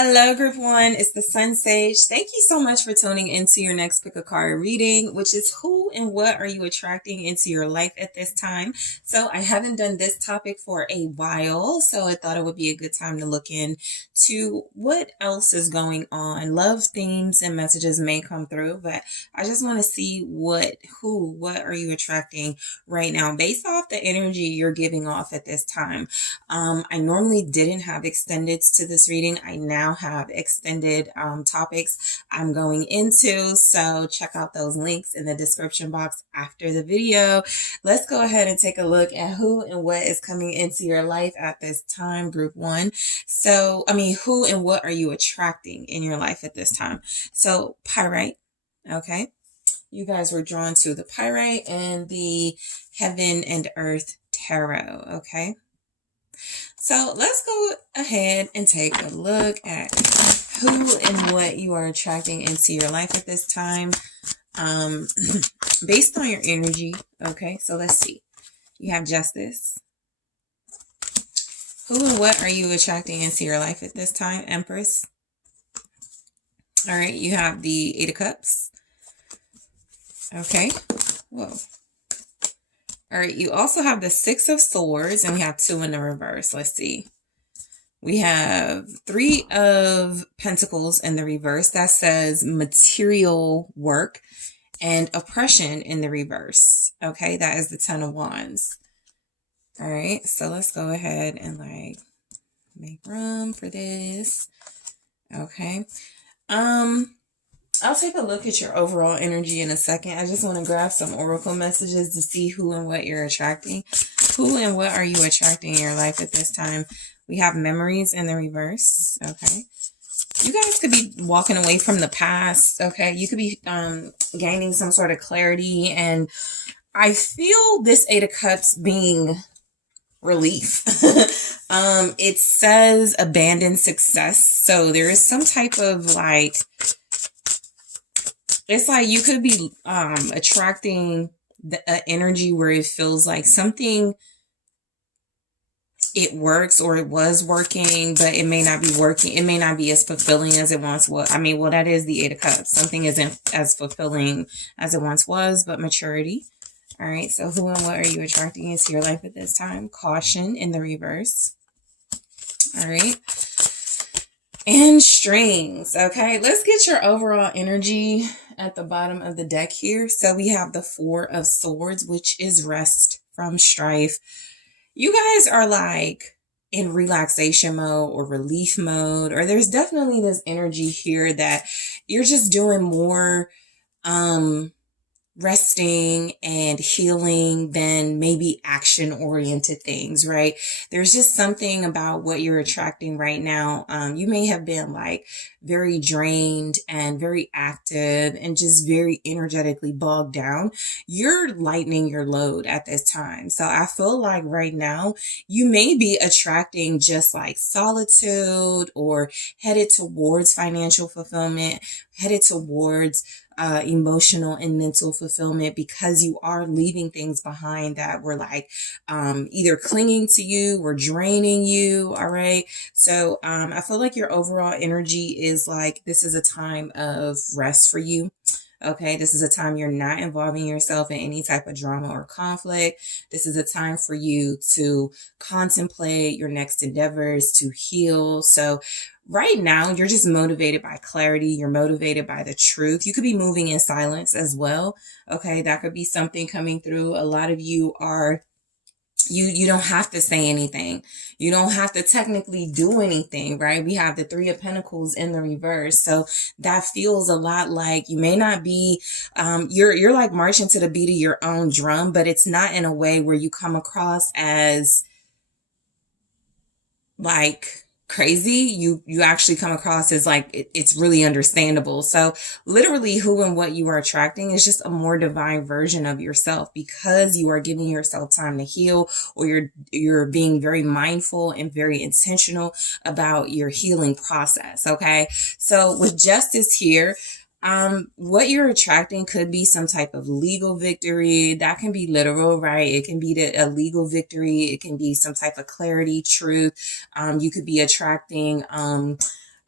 Hello, group one. It's the SunSage. Thank you so much for tuning into your next pick a card reading, which is who and what are you attracting into your life at this time. So I haven't done this topic for a while, so I thought it would be a good time to look into what else is going on. Love themes and messages may come through, but I just want to see what are you attracting right now based off the energy you're giving off at this time. I normally didn't have extendeds to this reading. I now have extended topics I'm going into, so check out those links in the description box after the video. Let's go ahead and take a look at who and what is coming into your life at this time, group one. So, who and what are you attracting in your life at this time? So, Pyrite, okay? You guys were drawn to the Pyrite and the Heaven and Earth Tarot, okay? So let's go ahead and take a look at who and what you are attracting into your life at this time, based on your energy. Okay, so let's see. You have Justice. Who and what are you attracting into your life at this time? Empress. All right, you have the Eight of Cups. Okay, whoa. All right, you also have the Six of Swords, and we have two in the reverse. Let's see. We have Three of Pentacles in the reverse. That says material work, and oppression in the reverse. Okay, that is the Ten of Wands. All right, so let's go ahead and make room for this. Okay. I'll take a look at your overall energy in a second. I just want to grab some oracle messages to see who and what you're attracting. Who and what are you attracting in your life at this time? We have Memories in the reverse. Okay. You guys could be walking away from the past. Okay. You could be gaining some sort of clarity. And I feel this Eight of Cups being relief. It says abandoned success. So there is some type of it's like you could be attracting the energy where it feels like something, it works or it was working, but it may not be working. It may not be as fulfilling as it once was. Well, that is the Eight of Cups. Something isn't as fulfilling as it once was, but maturity. All right, so who and what are you attracting into your life at this time? Caution in the reverse. All right. And strings. Okay, let's get your overall energy at the bottom of the deck here. So we have the Four of Swords, which is rest from strife. You guys are in relaxation mode or relief mode, or there's definitely this energy here that you're just doing more resting and healing than maybe action-oriented things, right? There's just something about what you're attracting right now. You may have been very drained and very active and just very energetically bogged down. You're lightening your load at this time. So I feel like right now you may be attracting just solitude, or headed towards financial fulfillment, headed towards emotional and mental fulfillment, because you are leaving things behind that were either clinging to you or draining you. All right. So I feel like your overall energy is this is a time of rest for you. Okay, this is a time you're not involving yourself in any type of drama or conflict. This is a time for you to contemplate your next endeavors, to heal. So right now, you're just motivated by clarity. You're motivated by the truth. You could be moving in silence as well. Okay, that could be something coming through. A lot of you are you don't have to say anything. You don't have to technically do anything, right? We have the Three of Pentacles in the reverse. So that feels a lot like you may not be, you're marching to the beat of your own drum, but it's not in a way where you come across as crazy. You actually come across as it's really understandable. So literally who and what you are attracting is just a more divine version of yourself, because you are giving yourself time to heal, or you're being very mindful and very intentional about your healing process. Okay. So with Justice here, what you're attracting could be some type of legal victory. That can be literal, right? It can be a legal victory. It can be some type of clarity, truth. You could be attracting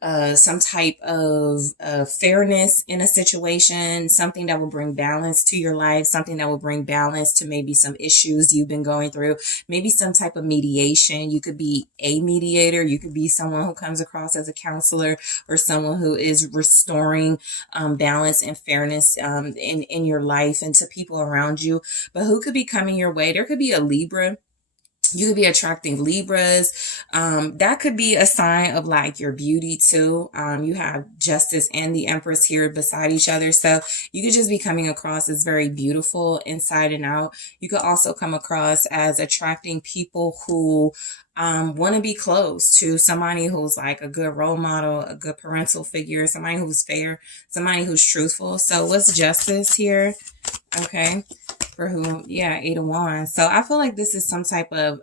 some type of fairness in a situation, something that will bring balance to your life, something that will bring balance to maybe some issues you've been going through, maybe some type of mediation. You could be a mediator. You could be someone who comes across as a counselor, or someone who is restoring balance and fairness in your life and to people around you. But who could be coming your way? There could be a Libra. You could be attracting Libras. That could be a sign of like your beauty too. You have Justice and the Empress here beside each other. So you could just be coming across as very beautiful inside and out. You could also come across as attracting people who want to be close to somebody who's like a good role model, a good parental figure, somebody who's fair, somebody who's truthful. So what's Justice here? Okay. For whom, yeah, Eight of Wands. So I feel like this is some type of,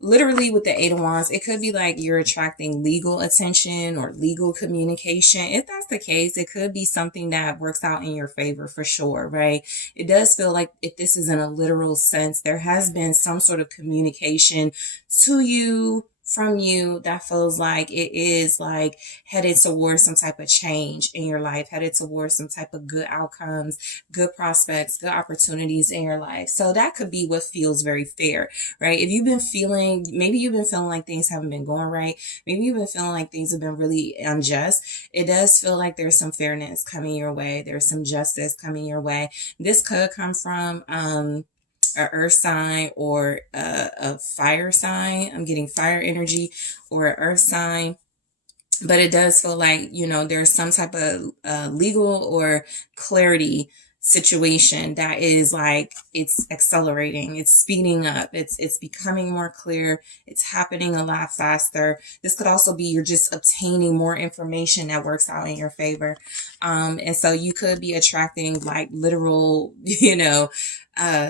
literally with the Eight of Wands, it could be like you're attracting legal attention or legal communication. If that's the case, it could be something that works out in your favor for sure, right? It does feel like if this is in a literal sense, there has been some sort of communication to you, from you, that feels like it is like headed towards some type of change in your life, headed towards some type of good outcomes, good prospects, good opportunities in your life. So that could be what feels very fair, right? If you've been feeling, maybe you've been feeling like things haven't been going right. Maybe you've been feeling like things have been really unjust. It does feel like there's some fairness coming your way. There's some justice coming your way. This could come from, a earth sign or a fire sign. I'm getting fire energy, or an earth sign. But it does feel like, you know, there's some type of legal or clarity situation that is like, it's accelerating, it's speeding up, it's becoming more clear, it's happening a lot faster. This could also be you're just obtaining more information that works out in your favor. And so you could be attracting like literal, you know,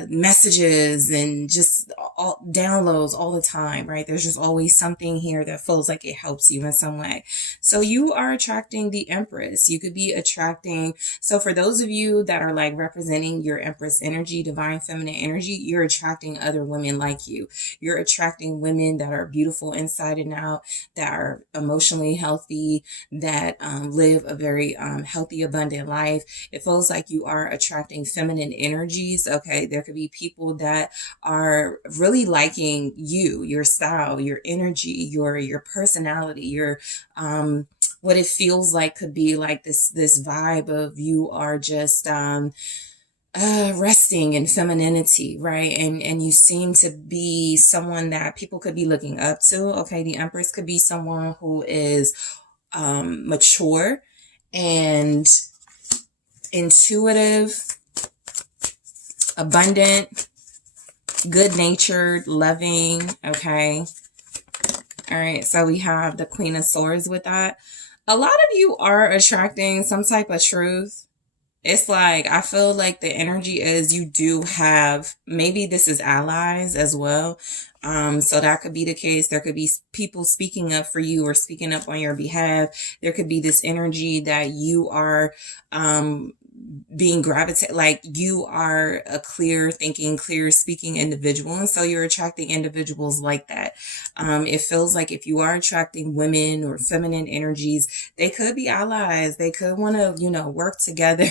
messages and just all downloads all the time, right? There's just always something here that feels like it helps you in some way. So you are attracting the Empress. You could be attracting, so for those of you that are like representing your Empress energy, divine feminine energy, you're attracting other women like you. You're attracting women that are beautiful inside and out, that are emotionally healthy, that live a very healthy, abundant life. It feels like you are attracting feminine energies, okay? There could be people that are really liking you, your style, your energy, your personality, your what it feels like could be like this vibe of you are just resting in femininity, right? And you seem to be someone that people could be looking up to. Okay, the Empress could be someone who is mature and intuitive, abundant, good-natured, loving. Okay. All right. So we have the Queen of Swords with that. A lot of you are attracting some type of truth. It's like, I feel like the energy is you do have, maybe this is allies as well. So that could be the case. There could be people speaking up for you or speaking up on your behalf. There could be this energy that you are, being gravitated, like you are a clear thinking, clear speaking individual. And so you're attracting individuals like that. It feels like if you are attracting women or feminine energies, they could be allies. They could want to, you know, work together.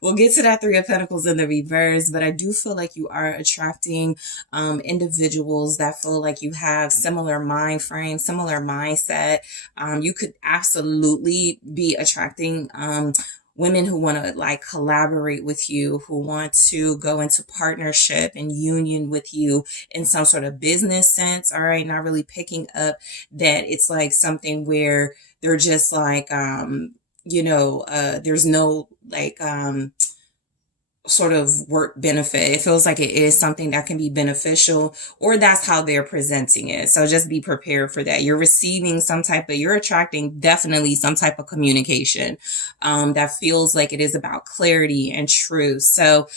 We'll get to that Three of Pentacles in the reverse, but I do feel like you are attracting individuals that feel like you have similar mind frame, similar mindset. You could absolutely be attracting women who want to like collaborate with you, who want to go into partnership and union with you in some sort of business sense. All right. Not really picking up that it's like something where they're just like, there's no like, sort of work benefit. It feels like it is something that can be beneficial, or that's how they're presenting it. So just be prepared for that. You're receiving some type of, you're attracting definitely some type of communication that feels like it is about clarity and truth. So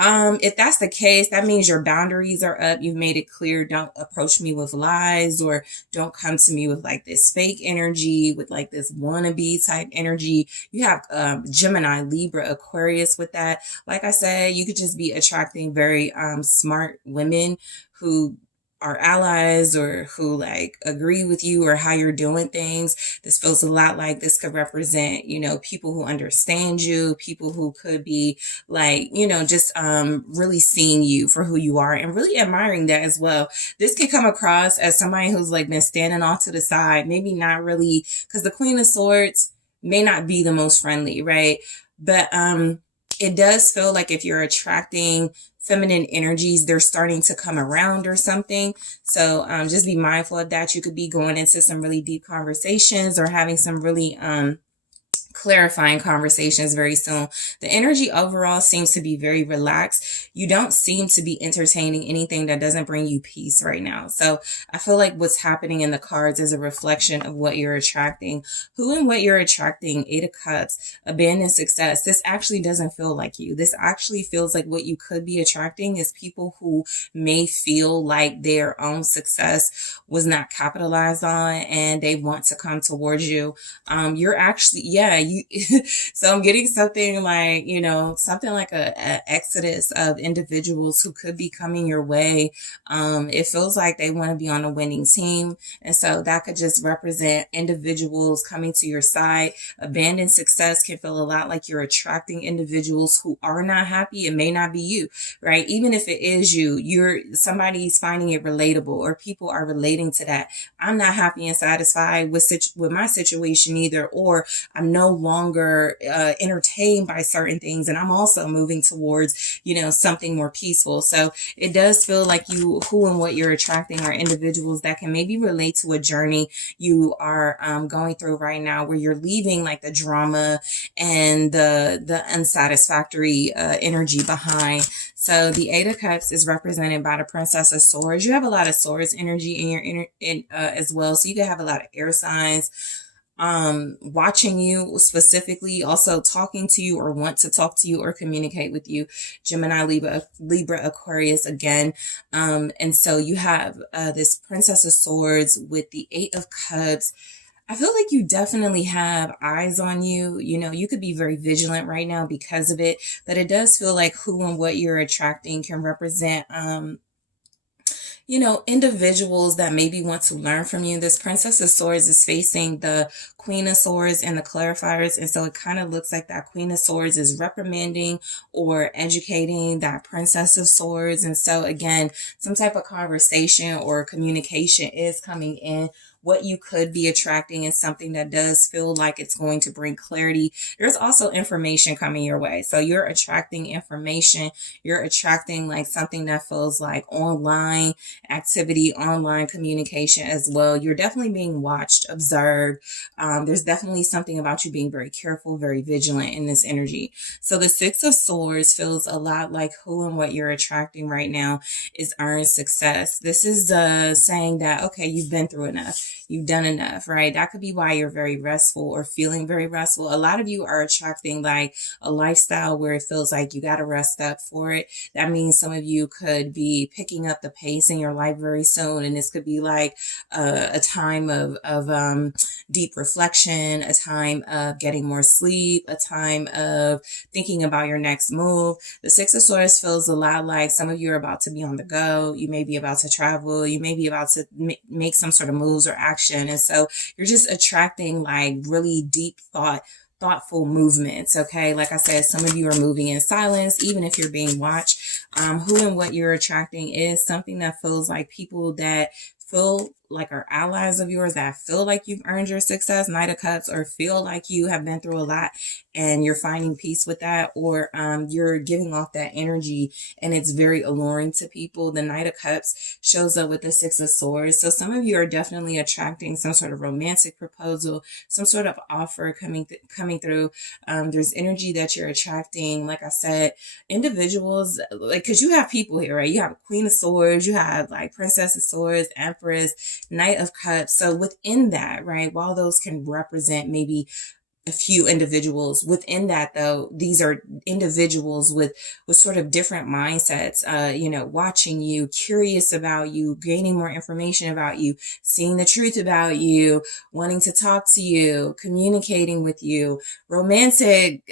if that's the case, that means your boundaries are up. You've made it clear. Don't approach me with lies, or don't come to me with like this fake energy, with like this wannabe type energy. You have Gemini, Libra, Aquarius with that. Like I said, you could just be attracting very smart women who are allies or who like agree with you or how you're doing things. This feels a lot like this could represent, people who understand you, people who could be like, just really seeing you for who you are and really admiring that as well. This could come across as somebody who's like been standing off to the side, maybe not really, because the Queen of Swords may not be the most friendly, right? But it does feel like if you're attracting feminine energies, they're starting to come around or something. So just be mindful of that. You could be going into some really deep conversations or having some really clarifying conversations very soon. The energy overall seems to be very relaxed. You don't seem to be entertaining anything that doesn't bring you peace right now. So I feel like what's happening in the cards is a reflection of what you're attracting. Who and what you're attracting, Eight of Cups, abandoned success. This actually doesn't feel like you. This actually feels like what you could be attracting is people who may feel like their own success was not capitalized on and they want to come towards you. You're actually, so I'm getting something like, something like a exodus of individuals who could be coming your way. It feels like they want to be on a winning team. And so that could just represent individuals coming to your side. Abandoned success can feel a lot like you're attracting individuals who are not happy. It may not be you, right? Even if it is you, somebody's finding it relatable or people are relating to that. I'm not happy and satisfied with my situation either, or I'm no longer entertained by certain things, and I'm also moving towards something more peaceful. So it does feel like who and what you're attracting are individuals that can maybe relate to a journey you are going through right now, where you're leaving like the drama and the unsatisfactory energy behind. So the Eight of Cups is represented by the Princess of Swords. You have a lot of swords energy in your as well. So you can have a lot of air signs watching you specifically, also talking to you or want to talk to you or communicate with you. Gemini, Libra, Aquarius again. And so you have this Princess of Swords with the Eight of Cups. I feel like you definitely have eyes on you. You could be very vigilant right now because of it, but it does feel like who and what you're attracting can represent, individuals that maybe want to learn from you. This Princess of Swords is facing the Queen of Swords and the clarifiers. And so it kind of looks like that Queen of Swords is reprimanding or educating that Princess of Swords. And so again, some type of conversation or communication is coming in. What you could be attracting is something that does feel like it's going to bring clarity. There's also information coming your way. So you're attracting information. You're attracting like something that feels like online activity, online communication as well. You're definitely being watched, observed. There's definitely something about you being very careful, very vigilant in this energy. So the Six of Swords feels a lot like who and what you're attracting right now is earned success. This is saying that, okay, you've been through enough. You've done enough, right? That could be why you're very restful or feeling very restful. A lot of you are attracting like a lifestyle where it feels like you got to rest up for it. That means some of you could be picking up the pace in your life very soon. And this could be like a time of deep reflection, a time of getting more sleep, a time of thinking about your next move. The Six of Swords feels a lot like some of you are about to be on the go. You may be about to travel. You may be about to make some sort of moves or action. And so you're just attracting like really deep thoughtful movements. Okay. Like I said, some of you are moving in silence, even if you're being watched. Who and what you're attracting is something that feels like people that feel like are allies of yours, that feel like you've earned your success, Knight of Cups, or feel like you have been through a lot and you're finding peace with that, or you're giving off that energy and it's very alluring to people. The Knight of Cups shows up with the Six of Swords. So some of you are definitely attracting some sort of romantic proposal, some sort of offer coming through. There's energy that you're attracting. Like I said, individuals, like, cause you have people here, right? You have Queen of Swords, you have like Princess of Swords, Empress, Knight of Cups. So within that, right, while those can represent maybe a few individuals, within that though, these are individuals with sort of different mindsets, watching you, curious about you, gaining more information about you, seeing the truth about you, wanting to talk to you, communicating with you, romantic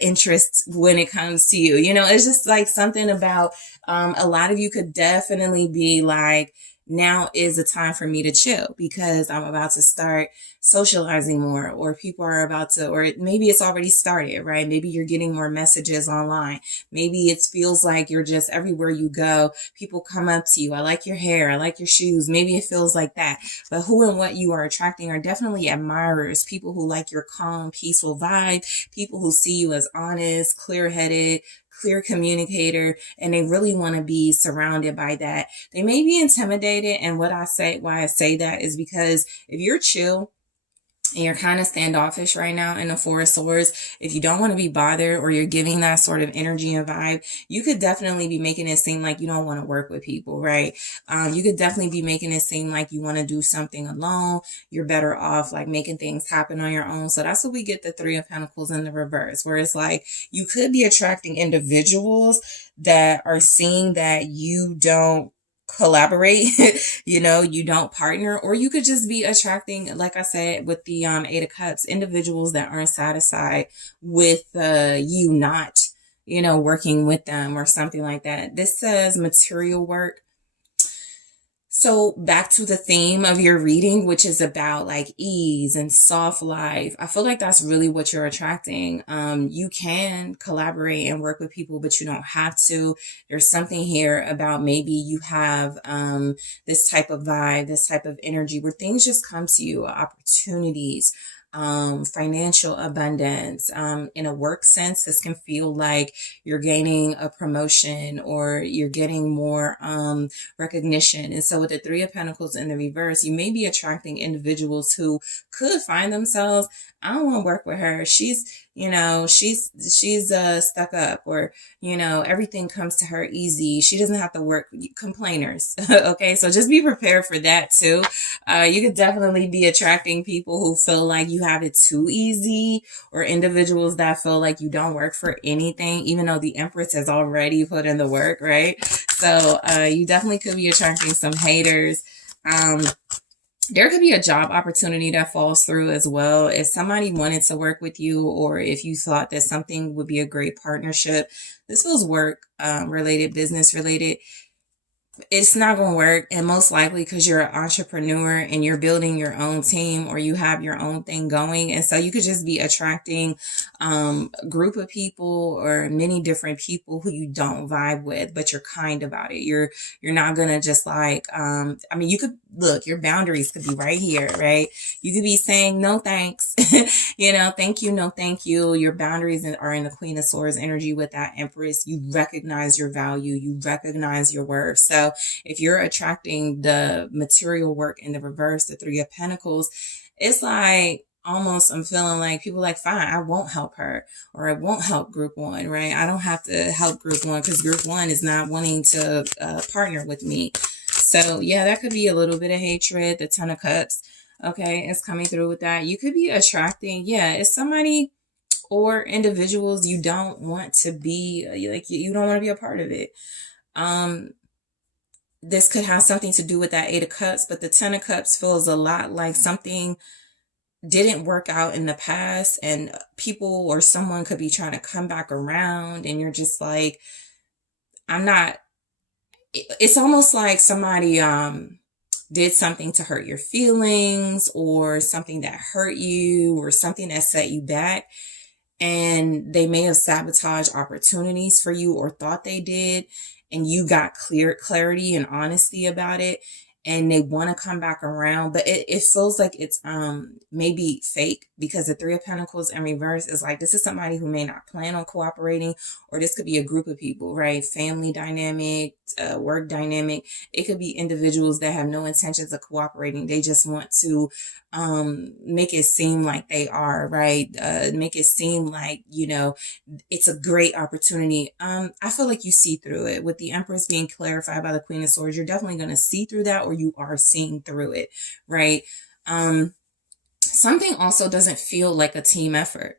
interests when it comes to you. It's just like something about a lot of you could definitely be like now is the time for me to chill because I'm about to start socializing more, or people are about to, or maybe it's already started, right? Maybe you're getting more messages online. Maybe it feels like you're just everywhere you go. People come up to you. I like your hair. I like your shoes. Maybe it feels like that. But who and what you are attracting are definitely admirers, people who like your calm, peaceful vibe, people who see you as honest, clear-headed, clear communicator, and they really want to be surrounded by that. They may be intimidated, and why I say that is because if you're chill and you're kind of standoffish right now in the Four of Swords, if you don't want to be bothered or you're giving that sort of energy and vibe, you could definitely be making it seem like you don't want to work with people, right? You could definitely be making it seem like you want to do something alone. You're better off like making things happen on your own. So that's what we get the Three of Pentacles in the reverse, where it's like you could be attracting individuals that are seeing that you don't collaborate, you don't partner, or you could just be attracting, like I said, with the Eight of Cups, individuals that aren't satisfied with you not, working with them or something like that. This says material work. So back to the theme of your reading, which is about like ease and soft life. I feel like that's really what you're attracting. You can collaborate and work with people, but you don't have to. There's something here about maybe you have this type of vibe, this type of energy where things just come to you, opportunities, financial abundance. In a work sense, this can feel like you're gaining a promotion or you're getting more recognition. And so with the Three of Pentacles in the reverse, you may be attracting individuals who could find themselves, I don't want to work with her. She's stuck up, or, everything comes to her easy. She doesn't have to work. Complainers. Okay. So just be prepared for that too. You could definitely be attracting people who feel like you have it too easy, or individuals that feel like you don't work for anything, even though the Empress has already put in the work, right? So you definitely could be attracting some haters. There could be a job opportunity that falls through as well. If somebody wanted to work with you, or if you thought that something would be a great partnership, this feels work related, business related. It's not going to work, and most likely because you're an entrepreneur and you're building your own team, or you have your own thing going, and so you could just be attracting a group of people or many different people who you don't vibe with, but you're kind about it. You're not gonna just like you could look, your boundaries could be right here, right? You could be saying no thanks, thank you, no thank you. Your boundaries are in the Queen of Swords energy with that Empress. You recognize your value, you recognize your worth. So if you're attracting the material work in the reverse, the Three of Pentacles, it's like almost I'm feeling like people like, fine, I won't help her, or I won't help group one, right? I don't have to help group one because group one is not wanting to partner with me. So yeah, that could be a little bit of hatred. The Ten of Cups, okay, it's coming through with that. You could be attracting, it's somebody or individuals you don't want to be, like you don't want to be a part of it. This could have something to do with that Eight of Cups, but the Ten of Cups feels a lot like something didn't work out in the past, and people or someone could be trying to come back around, and you're just like, it's almost like somebody did something to hurt your feelings, or something that hurt you, or something that set you back, and they may have sabotaged opportunities for you, or thought they did, and you got clarity and honesty about it, and they want to come back around, but it feels like it's maybe fake, because the Three of Pentacles in reverse is like, this is somebody who may not plan on cooperating, or this could be a group of people, right? Family dynamic, work dynamic. It could be individuals that have no intentions of cooperating. They just want to make it seem like they are, right? Make it seem like, it's a great opportunity. I feel like you see through it. With the Empress being clarified by the Queen of Swords, you're definitely going to see through that, or you are seeing through it, right? Something also doesn't feel like a team effort.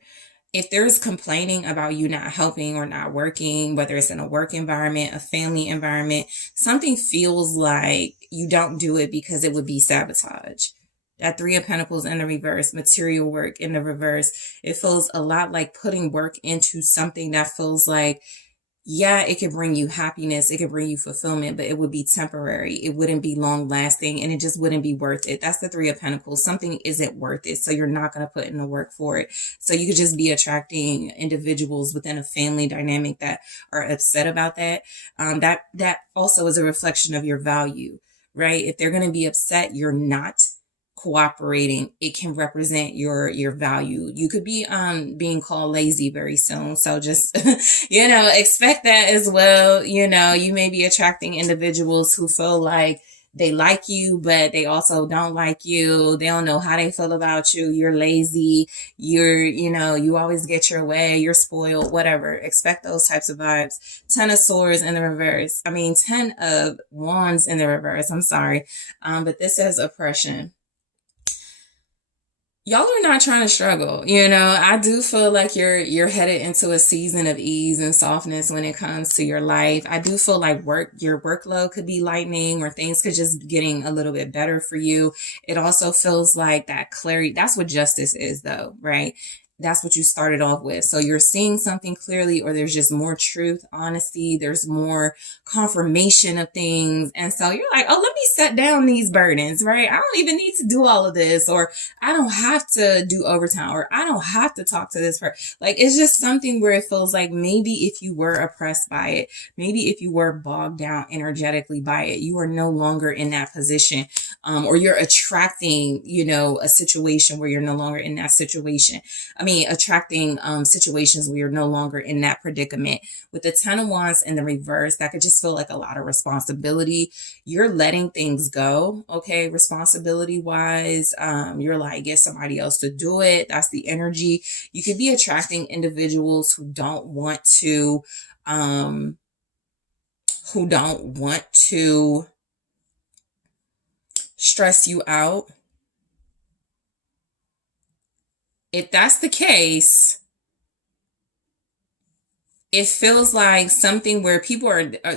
If there's complaining about you not helping or not working, whether it's in a work environment, a family environment, something feels like you don't do it because it would be sabotage. That Three of Pentacles in the reverse, material work in the reverse, it feels a lot like putting work into something that feels like yeah, it could bring you happiness, it could bring you fulfillment, but it would be temporary. It wouldn't be long lasting, and it just wouldn't be worth it. That's the Three of Pentacles. Something isn't worth it, so you're not going to put in the work for it. So you could just be attracting individuals within a family dynamic that are upset about that. That also is a reflection of your value, right? If they're going to be upset, you're not cooperating, it can represent your value. You could be being called lazy very soon, so just expect that as well. You may be attracting individuals who feel like they like you, but they also don't like you. They don't know how they feel about you. You're lazy, you always get your way, you're spoiled, whatever. Expect those types of vibes. 10 of Swords in the reverse, 10 of Wands in the reverse, I'm sorry, but this says oppression. Y'all are not trying to struggle. I do feel like you're headed into a season of ease and softness when it comes to your life. I do feel like your workload could be lightening, or things could just be getting a little bit better for you. It also feels like that clarity. That's what justice is, though, right? That's what you started off with. So you're seeing something clearly, or there's just more truth, honesty, there's more confirmation of things. And so you're like, oh, let me set down these burdens, right? I don't even need to do all of this, or I don't have to do overtime, or I don't have to talk to this person. Like, it's just something where it feels like maybe if you were oppressed by it, maybe if you were bogged down energetically by it, you are no longer in that position, or you're attracting, a situation where you're no longer in that situation. Attracting situations where you're no longer in that predicament. With the 10 of Wands in the reverse, that could just feel like a lot of responsibility. You're letting things go, okay? Responsibility wise, you're like, get somebody else to do it. That's the energy. You could be attracting individuals who don't want to stress you out. If that's the case, it feels like something where people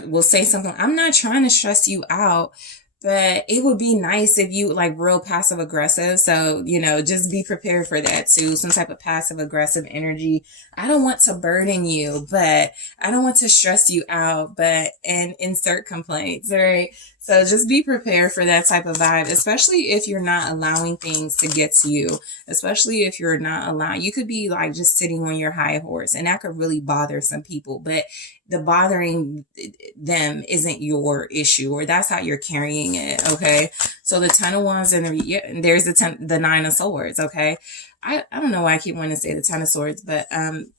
will say something, I'm not trying to stress you out, but it would be nice if you, like, real passive aggressive. So, just be prepared for that too. Some type of passive aggressive energy. I don't want to burden you, but I don't want to stress you out, and insert complaints, right? So just be prepared for that type of vibe, especially if you're not allowing things to get to you, especially if you're not allowing, you could be like just sitting on your high horse, and that could really bother some people, but the bothering them isn't your issue, or that's how you're carrying it. Okay. So the 10 of Wands and there's the 9 of Swords. Okay. I don't know why I keep wanting to say the 10 of Swords, but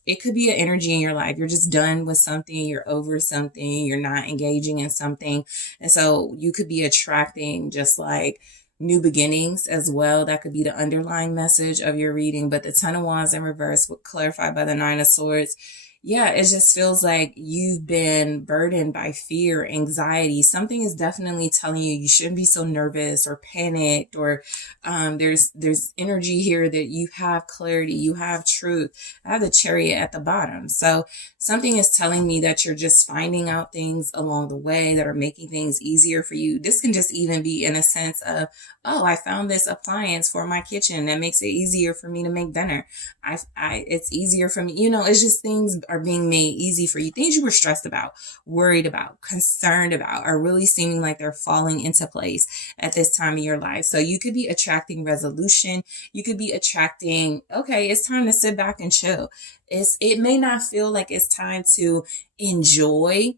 it could be an energy in your life. You're just done with something. You're over something. You're not engaging in something. And so you could be attracting just like new beginnings as well. That could be the underlying message of your reading. But the 10 of Wands in reverse, clarified by the 9 of Swords. Yeah, it just feels like you've been burdened by fear, anxiety. Something is definitely telling you shouldn't be so nervous or panicked, or there's energy here that you have clarity, you have truth. I have the Chariot at the bottom. So something is telling me that you're just finding out things along the way that are making things easier for you. This can just even be in a sense of, oh, I found this appliance for my kitchen that makes it easier for me to make dinner. It's easier for me. It's just things are being made easy for you. Things you were stressed about, worried about, concerned about are really seeming like they're falling into place at this time of your life. So you could be attracting resolution. You could be attracting, okay, it's time to sit back and chill. It may not feel like it's time to enjoy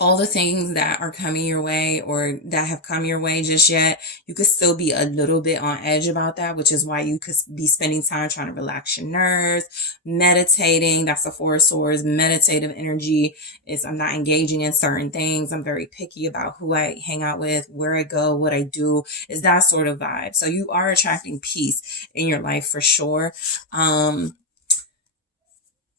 all the things that are coming your way or that have come your way just yet. You could still be a little bit on edge about that, which is why you could be spending time trying to relax your nerves, meditating. That's the 4 of Swords. Meditative energy is I'm not engaging in certain things. I'm very picky about who I hang out with, where I go, what I do, is that sort of vibe. So you are attracting peace in your life for sure.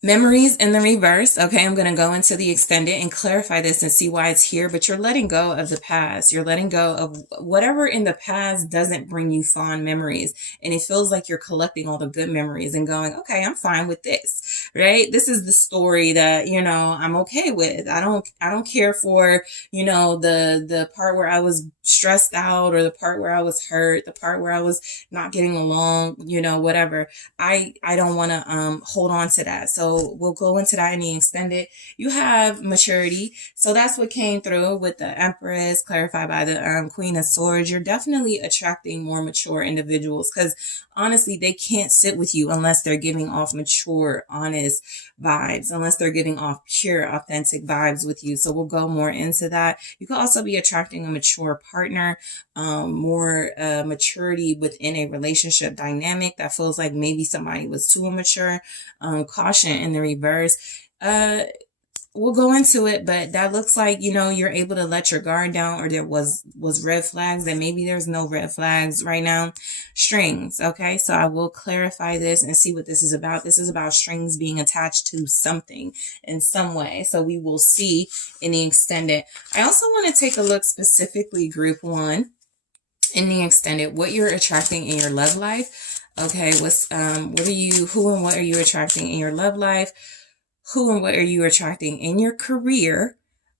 Memories in the reverse. Okay, I'm going to go into the extended and clarify this and see why it's here, but you're letting go of the past. You're letting go of whatever in the past doesn't bring you fond memories. And it feels like you're collecting all the good memories and going, okay, I'm fine with this, right? This is the story that, I'm okay with. I don't care for, the part where I was stressed out, or the part where I was hurt, the part where I was not getting along, whatever. I don't want to hold on to that. So So we'll go into that in the extended. You have maturity. So that's what came through with the Empress, clarified by the Queen of Swords. You're definitely attracting more mature individuals because honestly, they can't sit with you unless they're giving off mature, honest vibes, unless they're giving off pure, authentic vibes with you. So we'll go more into that. You could also be attracting a mature partner, more maturity within a relationship dynamic that feels like maybe somebody was too immature. Caution in the reverse. We'll go into it, but that looks like, you know, you're able to let your guard down, or there was red flags, and maybe there's no red flags right now. Strings. Okay. So I will clarify this and see what this is about. This is about strings being attached to something in some way. So we will see in the extended. I also want to take a look specifically, group 1, in the extended, what you're attracting in your love life. Okay. Who and what are you attracting in your love life? Who and what are you attracting in your career?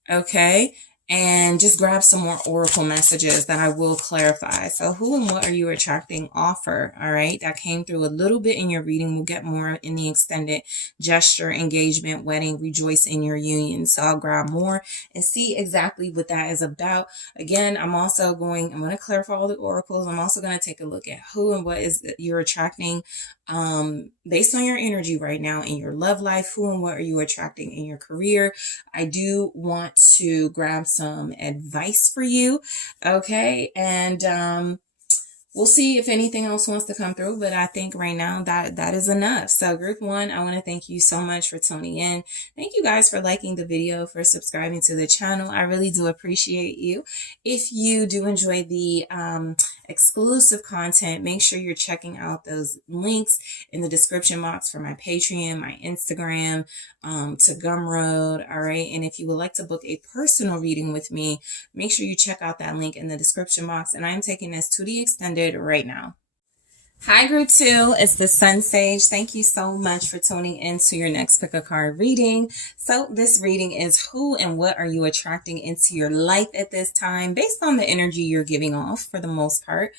Okay. And just grab some more oracle messages that I will clarify. So who and what are you attracting? Offer. All right. That came through a little bit in your reading. We'll get more in the extended. Gesture, engagement, wedding, rejoice in your union. So I'll grab more and see exactly what that is about. Again, I'm going to clarify all the oracles. I'm also going to take a look at who and what is you're attracting based on your energy right now in your love life. Who and what are you attracting in your career? I do want to grab some advice for you. Okay. And we'll see if anything else wants to come through, but I think right now that is enough. So group 1, I want to thank you so much for tuning in. Thank you guys for liking the video, for subscribing to the channel. I really do appreciate you. If you do enjoy the exclusive content, make sure you're checking out those links in the description box for my Patreon, my Instagram, to Gumroad. All right. And if you would like to book a personal reading with me, make sure you check out that link in the description box. And I'm taking this to the extended right now. Hi, group 2. It's the SunSage. Thank you so much for tuning in to your next pick a card reading. So this reading is who and what are you attracting into your life at this time based on the energy you're giving off for the most part.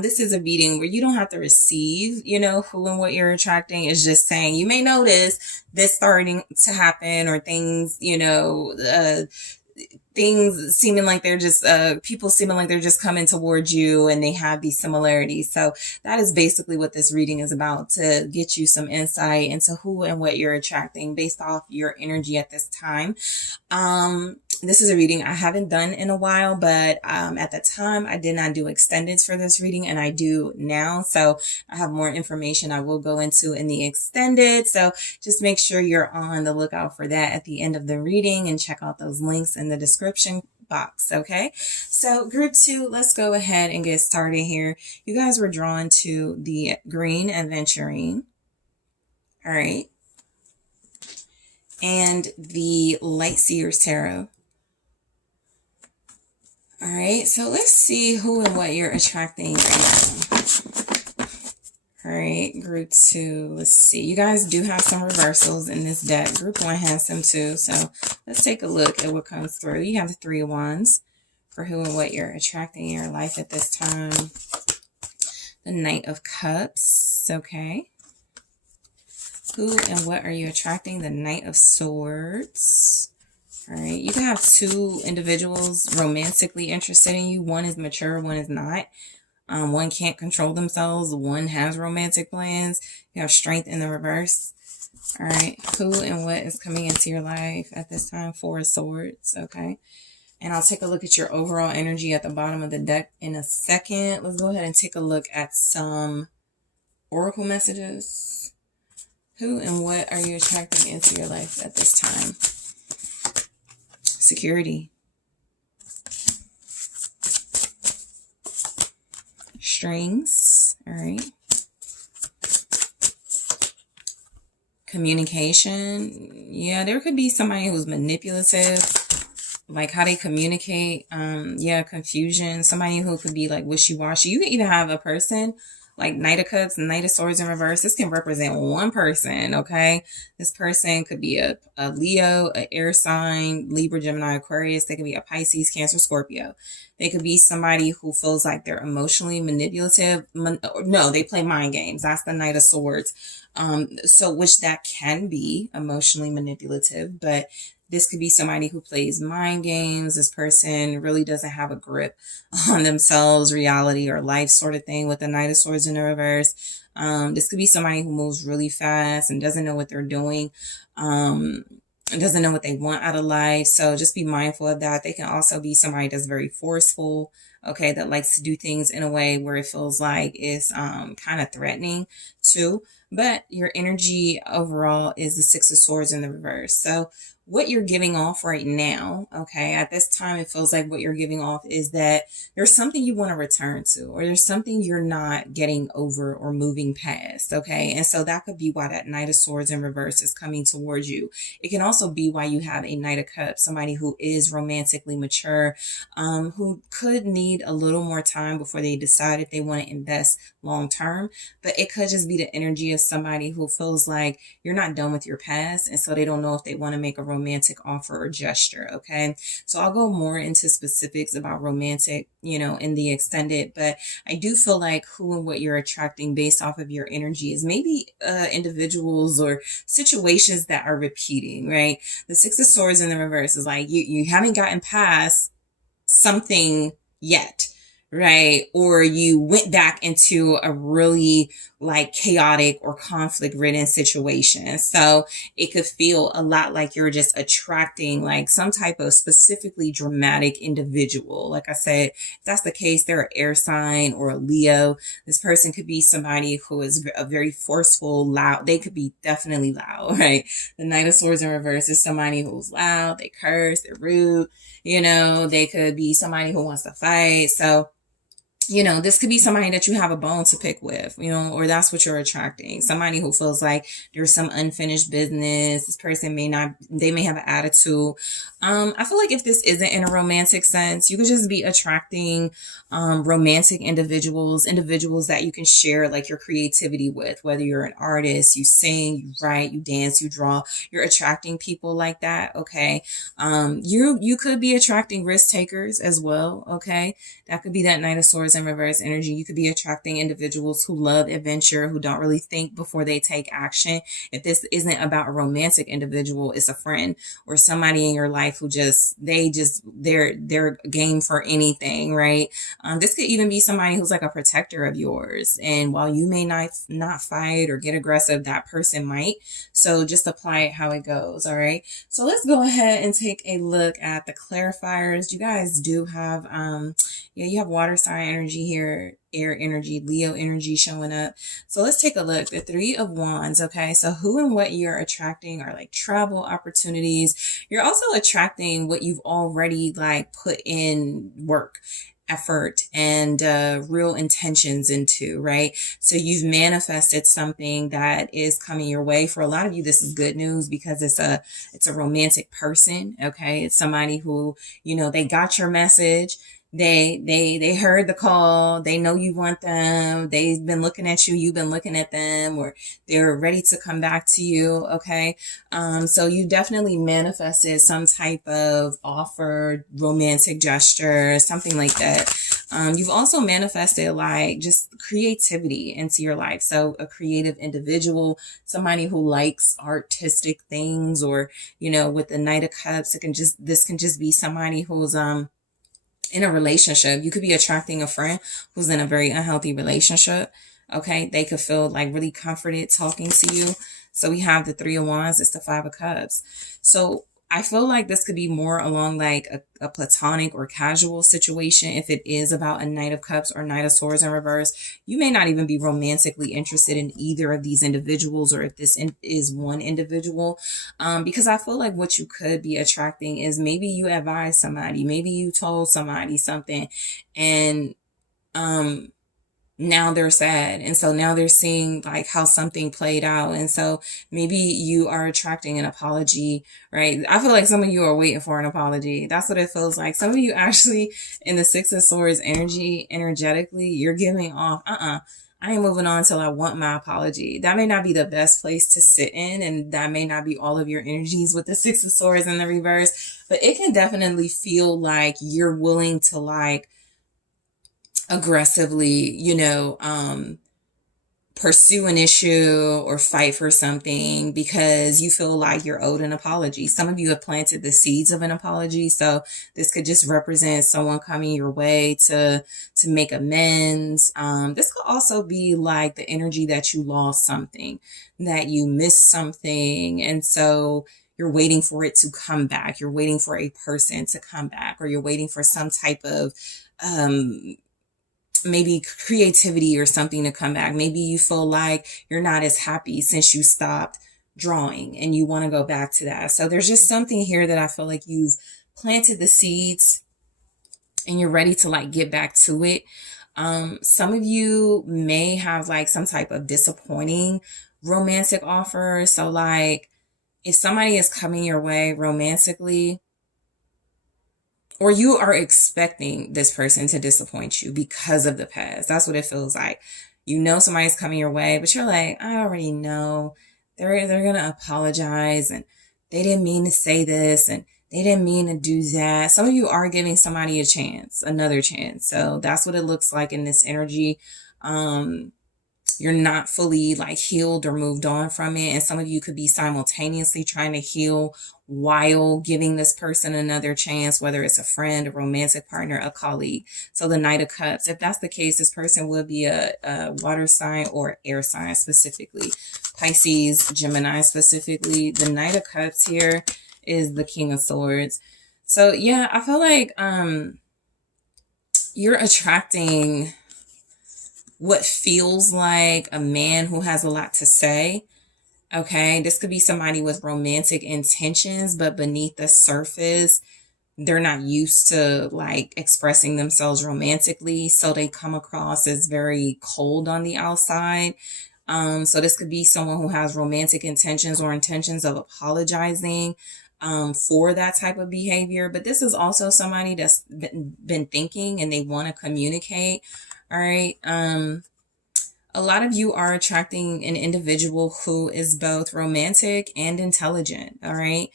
This is a reading where you don't have to receive, you know, who and what you're attracting. Is just saying you may notice this starting to happen, or things, you know, things seeming like they're just people seeming like they're just coming towards you and they have these similarities. So that is basically what this reading is about, to get you some insight into who and what you're attracting based off your energy at this time. This is a reading I haven't done in a while, but at the time I did not do extendeds for this reading, and I do now. So I have more information I will go into in the extended. So just make sure you're on the lookout for that at the end of the reading, and check out those links in the description box. Okay. So group 2, let's go ahead and get started here. You guys were drawn to the green aventurine. All right. And the Light Seers Tarot. All right, so let's see who and what you're attracting right now. All right, group 2, let's see. You guys do have some reversals in this deck. Group 1 has some too, so let's take a look at what comes through. You have the 3 of Wands for who and what you're attracting in your life at this time. The Knight of Cups, okay. Who and what are you attracting? The Knight of Swords. All right, you can have 2 individuals romantically interested in you. One is mature, one is not. One can't control themselves. One has romantic plans. You have Strength in the reverse. All right, who and what is coming into your life at this time? 4 of Swords, okay. And I'll take a look at your overall energy at the bottom of the deck in a second. Let's go ahead and take a look at some oracle messages. Who and what are you attracting into your life at this time? Security. Strings. All right. Communication. Yeah, there could be somebody who's manipulative, like how they communicate. Yeah, confusion. Somebody who could be like wishy-washy. You could even have a person like Knight of Cups and Knight of Swords in reverse. This can represent one person, okay? This person could be a Leo, an air sign, Libra, Gemini, Aquarius. They could be a Pisces, Cancer, Scorpio. They could be somebody who feels like they're emotionally manipulative. No, they play mind games. That's the Knight of Swords. So which that can be emotionally manipulative, but this could be somebody who plays mind games. This person really doesn't have a grip on themselves, reality, or life sort of thing with the Knight of Swords in the reverse. This could be somebody who moves really fast and doesn't know what they're doing. And doesn't know what they want out of life. So just be mindful of that. They can also be somebody that's very forceful, okay, that likes to do things in a way where it feels like it's kind of threatening too. But your energy overall is the Six of Swords in the reverse. So what you're giving off right now, okay, at this time, it feels like what you're giving off is that there's something you want to return to, or there's something you're not getting over or moving past, okay? And so that could be why that Knight of Swords in reverse is coming towards you. It can also be why you have a Knight of Cups, somebody who is romantically mature, who could need a little more time before they decide if they want to invest long term. But it could just be the energy of somebody who feels like you're not done with your past, and so they don't know if they want to make a romantic offer or gesture, okay? So I'll go more into specifics about romantic, in the extended, but I do feel like who and what you're attracting based off of your energy is maybe individuals or situations that are repeating, right? The Six of Swords in the reverse is like you haven't gotten past something yet, right? Or you went back into a really like chaotic or conflict ridden situation. So it could feel a lot like you're just attracting like some type of specifically dramatic individual. Like I said, if that's the case, they're an air sign or a Leo. This person could be somebody who is a very forceful, loud. They could be definitely loud, right? The Knight of Swords in reverse is somebody who's loud. They curse, they're rude. They could be somebody who wants to fight. So this could be somebody that you have a bone to pick with, or that's what you're attracting. Somebody who feels like there's some unfinished business. This person they may have an attitude. I feel like if this isn't in a romantic sense, you could just be attracting romantic individuals that you can share like your creativity with, whether you're an artist, you sing, you write, you dance, you draw, you're attracting people like that. Okay. You could be attracting risk takers as well. Okay. That could be that Knight of Swords in reverse energy. You could be attracting individuals who love adventure, who don't really think before they take action. If this isn't about a romantic individual, it's a friend or somebody in your life who they're game for anything, right? This could even be somebody who's like a protector of yours. And while you may not fight or get aggressive, that person might. So just apply it how it goes. All right. So let's go ahead and take a look at the clarifiers. You guys do have, you have water sign energy here, air energy, Leo energy showing up. So let's take a look. The Three of Wands. Okay. So who and what you're attracting are like travel opportunities. You're also attracting what you've already like put in work, effort, and real intentions into, right? So you've manifested something that is coming your way. For a lot of you, this is good news because it's a romantic person. Okay. It's somebody who, they got your message. They heard the call. They know you want them. They've been looking at you. You've been looking at them, or they're ready to come back to you. Okay. So you definitely manifested some type of offer, romantic gesture, something like that. You've also manifested like just creativity into your life. So a creative individual, somebody who likes artistic things, or, with the Knight of Cups, this can just be somebody who's, in a relationship. You could be attracting a friend who's in a very unhealthy relationship. Okay. They could feel like really comforted talking to you. So we have the Three of Wands. It's the Five of Cups. So I feel like this could be more along like a platonic or casual situation. If it is about a Knight of Cups or Knight of Swords in reverse, you may not even be romantically interested in either of these individuals, or if this is one individual, because I feel like what you could be attracting is maybe you advised somebody, maybe you told somebody something, and now they're sad. And so now they're seeing like how something played out. And so maybe you are attracting an apology, right? I feel like some of you are waiting for an apology. That's what it feels like. Some of you actually in the Six of Swords energy, energetically, you're giving off, I ain't moving on till I want my apology. That may not be the best place to sit in, and that may not be all of your energies with the Six of Swords in the reverse, but it can definitely feel like you're willing to like aggressively, pursue an issue or fight for something because you feel like you're owed an apology. Some of you have planted the seeds of an apology. So this could just represent someone coming your way to make amends. This could also be like the energy that you lost something, that you missed something. And so you're waiting for it to come back. You're waiting for a person to come back, or you're waiting for some type of, maybe creativity or something to come back. Maybe you feel like you're not as happy since you stopped drawing and you want to go back to that. So there's just something here that I feel like you've planted the seeds and you're ready to like get back to it. Some of you may have like some type of disappointing romantic offer. So like if somebody is coming your way romantically, or you are expecting this person to disappoint you because of the past. That's what it feels like. You know somebody's coming your way, but you're like, I already know they're gonna apologize and they didn't mean to say this and they didn't mean to do that. Some of you are giving somebody a chance, another chance. So that's what it looks like in this energy. You're not fully like healed or moved on from it. And some of you could be simultaneously trying to heal while giving this person another chance, whether it's a friend, a romantic partner, a colleague. So the Knight of Cups, if that's the case, this person would be a water sign or air sign specifically. Pisces, Gemini specifically. The Knight of Cups here is the King of Swords. So yeah, I feel like you're attracting what feels like a man who has a lot to say. Okay, this could be somebody with romantic intentions, but beneath the surface, they're not used to like expressing themselves romantically. So they come across as very cold on the outside. So this could be someone who has romantic intentions or intentions of apologizing for that type of behavior. But this is also somebody that's been thinking and they want to communicate. All right. A lot of you are attracting an individual who is both romantic and intelligent. All right.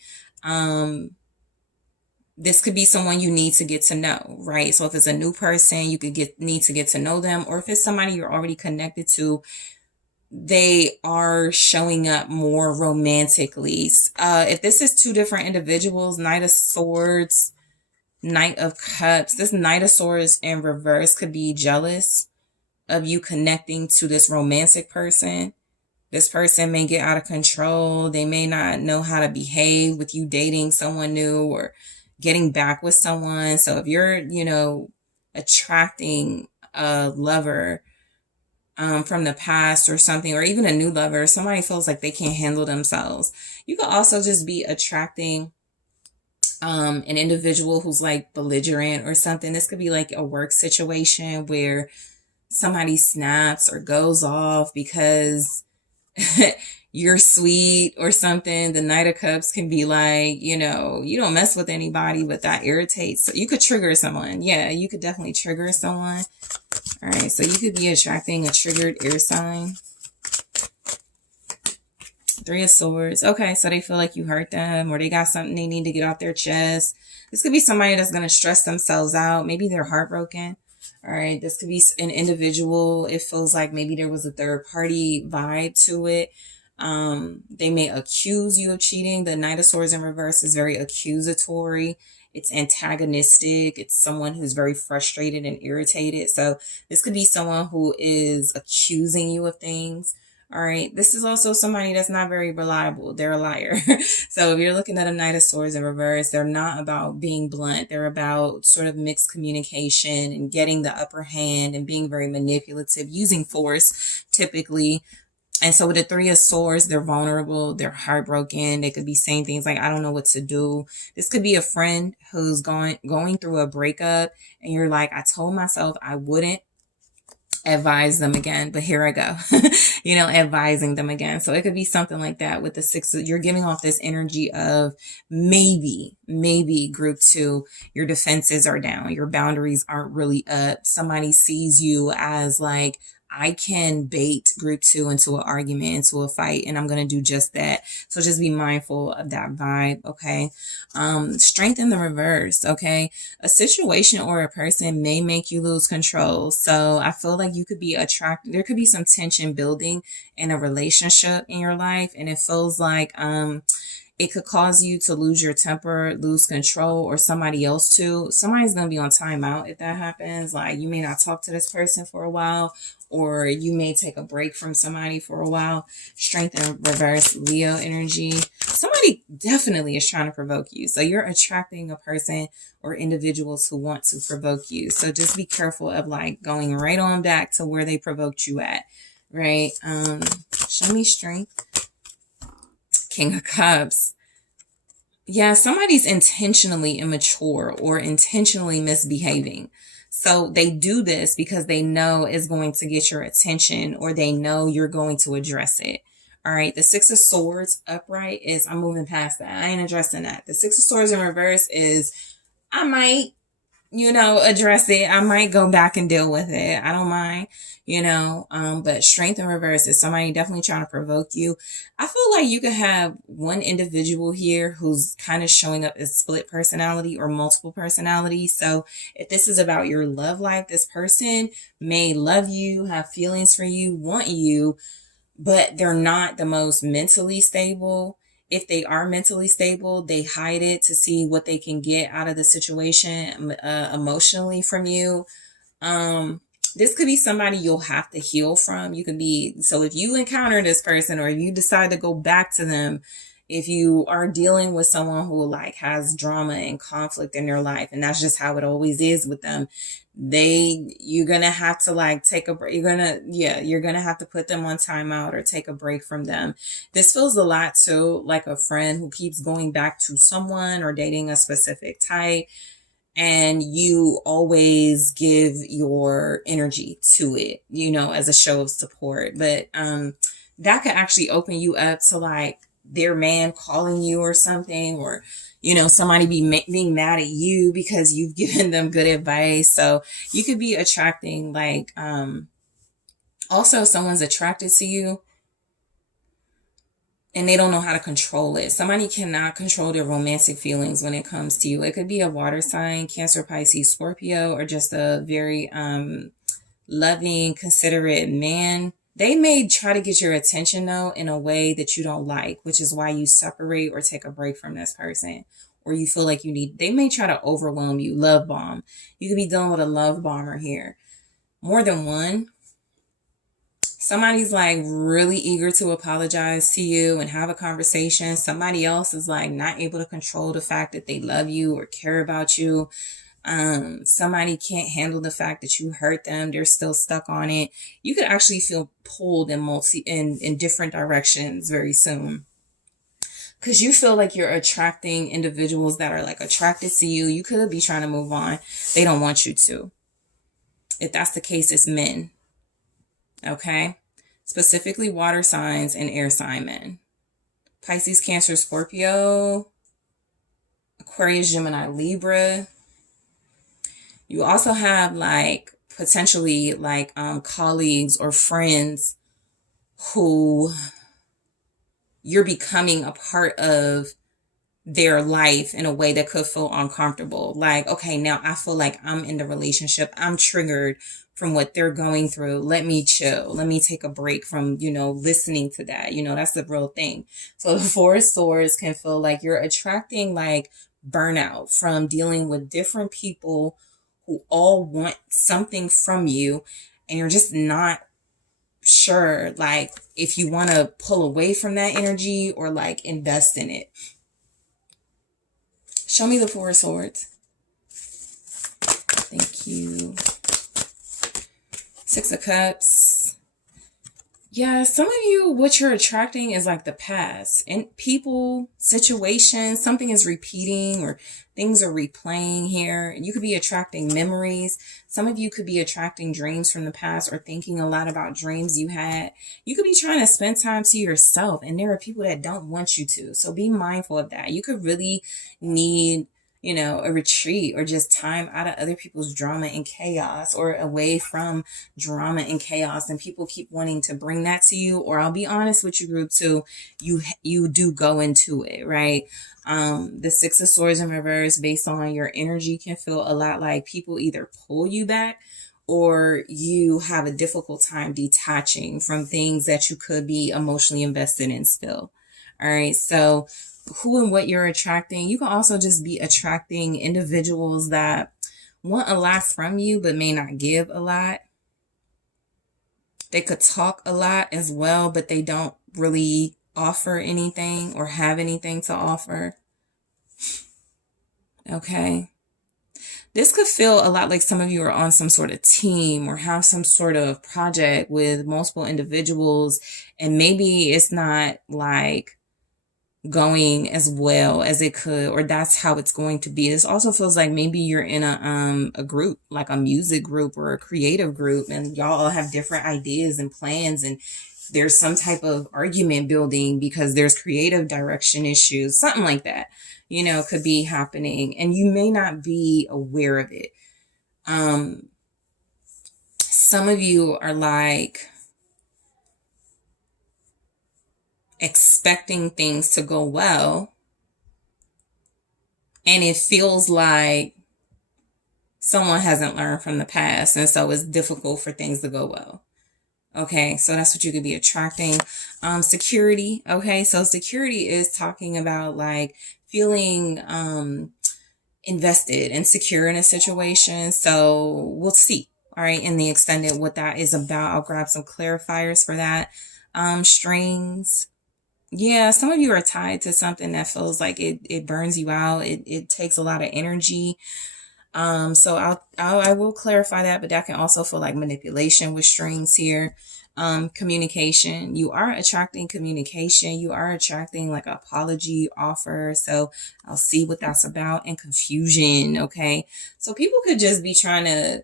This could be someone you need to get to know, right? So if it's a new person, you could need to get to know them, or if it's somebody you're already connected to, they are showing up more romantically. If this is two different individuals, Knight of Swords, Knight of Cups, this Knight of Swords in reverse could be jealous of you connecting to this romantic person. This person may get out of control. They may not know how to behave with you dating someone new or getting back with someone. So if you're, attracting a lover from the past or something, or even a new lover, somebody feels like they can't handle themselves. You could also just be attracting an individual who's like belligerent or something. This could be like a work situation where somebody snaps or goes off because you're sweet or something. The Knight of Cups can be like, you don't mess with anybody, but that irritates. So you could trigger someone. Yeah, you could definitely trigger someone. All right, so you could be attracting a triggered air sign. Three of Swords. Okay, so they feel like you hurt them or they got something they need to get off their chest. This could be somebody that's going to stress themselves out. Maybe they're heartbroken. All right, this could be an individual. It feels like maybe there was a third party vibe to it. They may accuse you of cheating. The Knight of Swords in reverse is very accusatory. It's antagonistic. It's someone who's very frustrated and irritated. So this could be someone who is accusing you of things. All right. This is also somebody that's not very reliable. They're a liar. So if you're looking at a Knight of Swords in reverse, they're not about being blunt. They're about sort of mixed communication and getting the upper hand and being very manipulative, using force typically. And so with the Three of Swords, they're vulnerable, they're heartbroken. They could be saying things like, I don't know what to do. This could be a friend who's going through a breakup and you're like, I told myself I wouldn't advise them again, but here I go, advising them again. So it could be something like that with the Six. You're giving off this energy of maybe group 2, your defenses are down. Your boundaries aren't really up. Somebody sees you as like, I can bait group 2 into an argument, into a fight, and I'm going to do just that. So just be mindful of that vibe, okay? Strength in the reverse, okay? A situation or a person may make you lose control. So I feel like you could be attracted. There could be some tension building in a relationship in your life, and it feels like it could cause you to lose your temper, lose control, or somebody else too. Somebody's going to be on timeout if that happens. Like, you may not talk to this person for a while, or you may take a break from somebody for a while. Strength in reverse, Leo energy. Somebody definitely is trying to provoke you. So you're attracting a person or individuals who want to provoke you. So just be careful of like going right on back to where they provoked you at, right? Show me strength. King of Cups. Yeah, somebody's intentionally immature or intentionally misbehaving. So they do this because they know it's going to get your attention, or they know you're going to address it. All right. The Six of Swords upright is, I'm moving past that. I ain't addressing that. The Six of Swords in reverse is, I might, address it. I might go back and deal with it. I don't mind, but strength in reverse is somebody definitely trying to provoke you. I feel like you could have one individual here who's kind of showing up as split personality or multiple personalities. So if this is about your love life, this person may love you, have feelings for you, want you, but they're not the most mentally stable. If they are mentally stable, they hide it to see what they can get out of the situation emotionally from you. This could be somebody you'll have to heal from. So if you encounter this person, or if you decide to go back to them, if you are dealing with someone who like has drama and conflict in their life, and that's just how it always is with them, you're gonna have to like take a break. You're gonna have to put them on timeout or take a break from them. This feels a lot too like a friend who keeps going back to someone or dating a specific type, and you always give your energy to it, as a show of support. But that could actually open you up to like their man calling you or something, or somebody being mad at you because you've given them good advice. So you could be attracting like also someone's attracted to you and they don't know how to control it. Somebody cannot control their romantic feelings when it comes to you. It could be a water sign, Cancer, Pisces, Scorpio, or just a very loving, considerate man. They may try to get your attention though in a way that you don't like, which is why you separate or take a break from this person, or you feel like they may try to overwhelm you, love bomb. You could be dealing with a love bomber here. More than one. Somebody's like really eager to apologize to you and have a conversation. Somebody else is like not able to control the fact that they love you or care about you. Somebody can't handle the fact that you hurt them. They're still stuck on it. You could actually feel pulled in different directions very soon, because you feel like you're attracting individuals that are like attracted to you. You could be trying to move on. They don't want you to. If that's the case, it's men. Okay? Specifically water signs and air sign men. Pisces, Cancer, Scorpio, Aquarius, Gemini, Libra. You also have like potentially like colleagues or friends who you're becoming a part of their life in a way that could feel uncomfortable. Like, okay, now I feel like I'm in the relationship. I'm triggered from what they're going through. Let me chill. Let me take a break from, listening to that. That's the real thing. So the Four of Swords can feel like you're attracting like burnout from dealing with different people who all want something from you, and you're just not sure like if you want to pull away from that energy or like invest in it. Show me the Four of Swords. Thank you. Six of Cups. Yeah, some of you, what you're attracting is like the past. And people, situations, something is repeating or things are replaying here. You could be attracting memories. Some of you could be attracting dreams from the past or thinking a lot about dreams you had. You could be trying to spend time to yourself, and there are people that don't want you to. So be mindful of that. You could really need you know, a retreat or just time out of other people's drama and chaos, or away from drama and chaos, and people keep wanting to bring that to you. Or I'll be honest with you, group 2, you do go into it, right? The Six of Swords in reverse, based on your energy, can feel a lot like people either pull you back, or you have a difficult time detaching from things that you could be emotionally invested in still. All right. So who and what you're attracting. You can also just be attracting individuals that want a lot from you, but may not give a lot. They could talk a lot as well, but they don't really offer anything or have anything to offer. Okay. This could feel a lot like some of you are on some sort of team or have some sort of project with multiple individuals, and maybe it's not like going as well as it could, or that's how it's going to be. This also feels like maybe you're in a group, like a music group or a creative group, and y'all all have different ideas and plans, and there's some type of argument building because there's creative direction issues, something like that, you know, could be happening, and you may not be aware of it. Some of you are like expecting things to go well, and it feels like someone hasn't learned from the past, and so it's difficult for things to go well. Okay, so that's what you could be attracting. Security. Okay, so security is talking about like feeling invested and secure in a situation. So we'll see, all right, in the extended what that is about. I'll grab some clarifiers for that. Strings. Yeah, some of you are tied to something that feels like it burns you out. It takes a lot of energy. So I will clarify that, but that can also feel like manipulation with strings here. Communication. You are attracting communication. You are attracting like an apology offer. So I'll see what that's about. And confusion. Okay. So people could just be trying to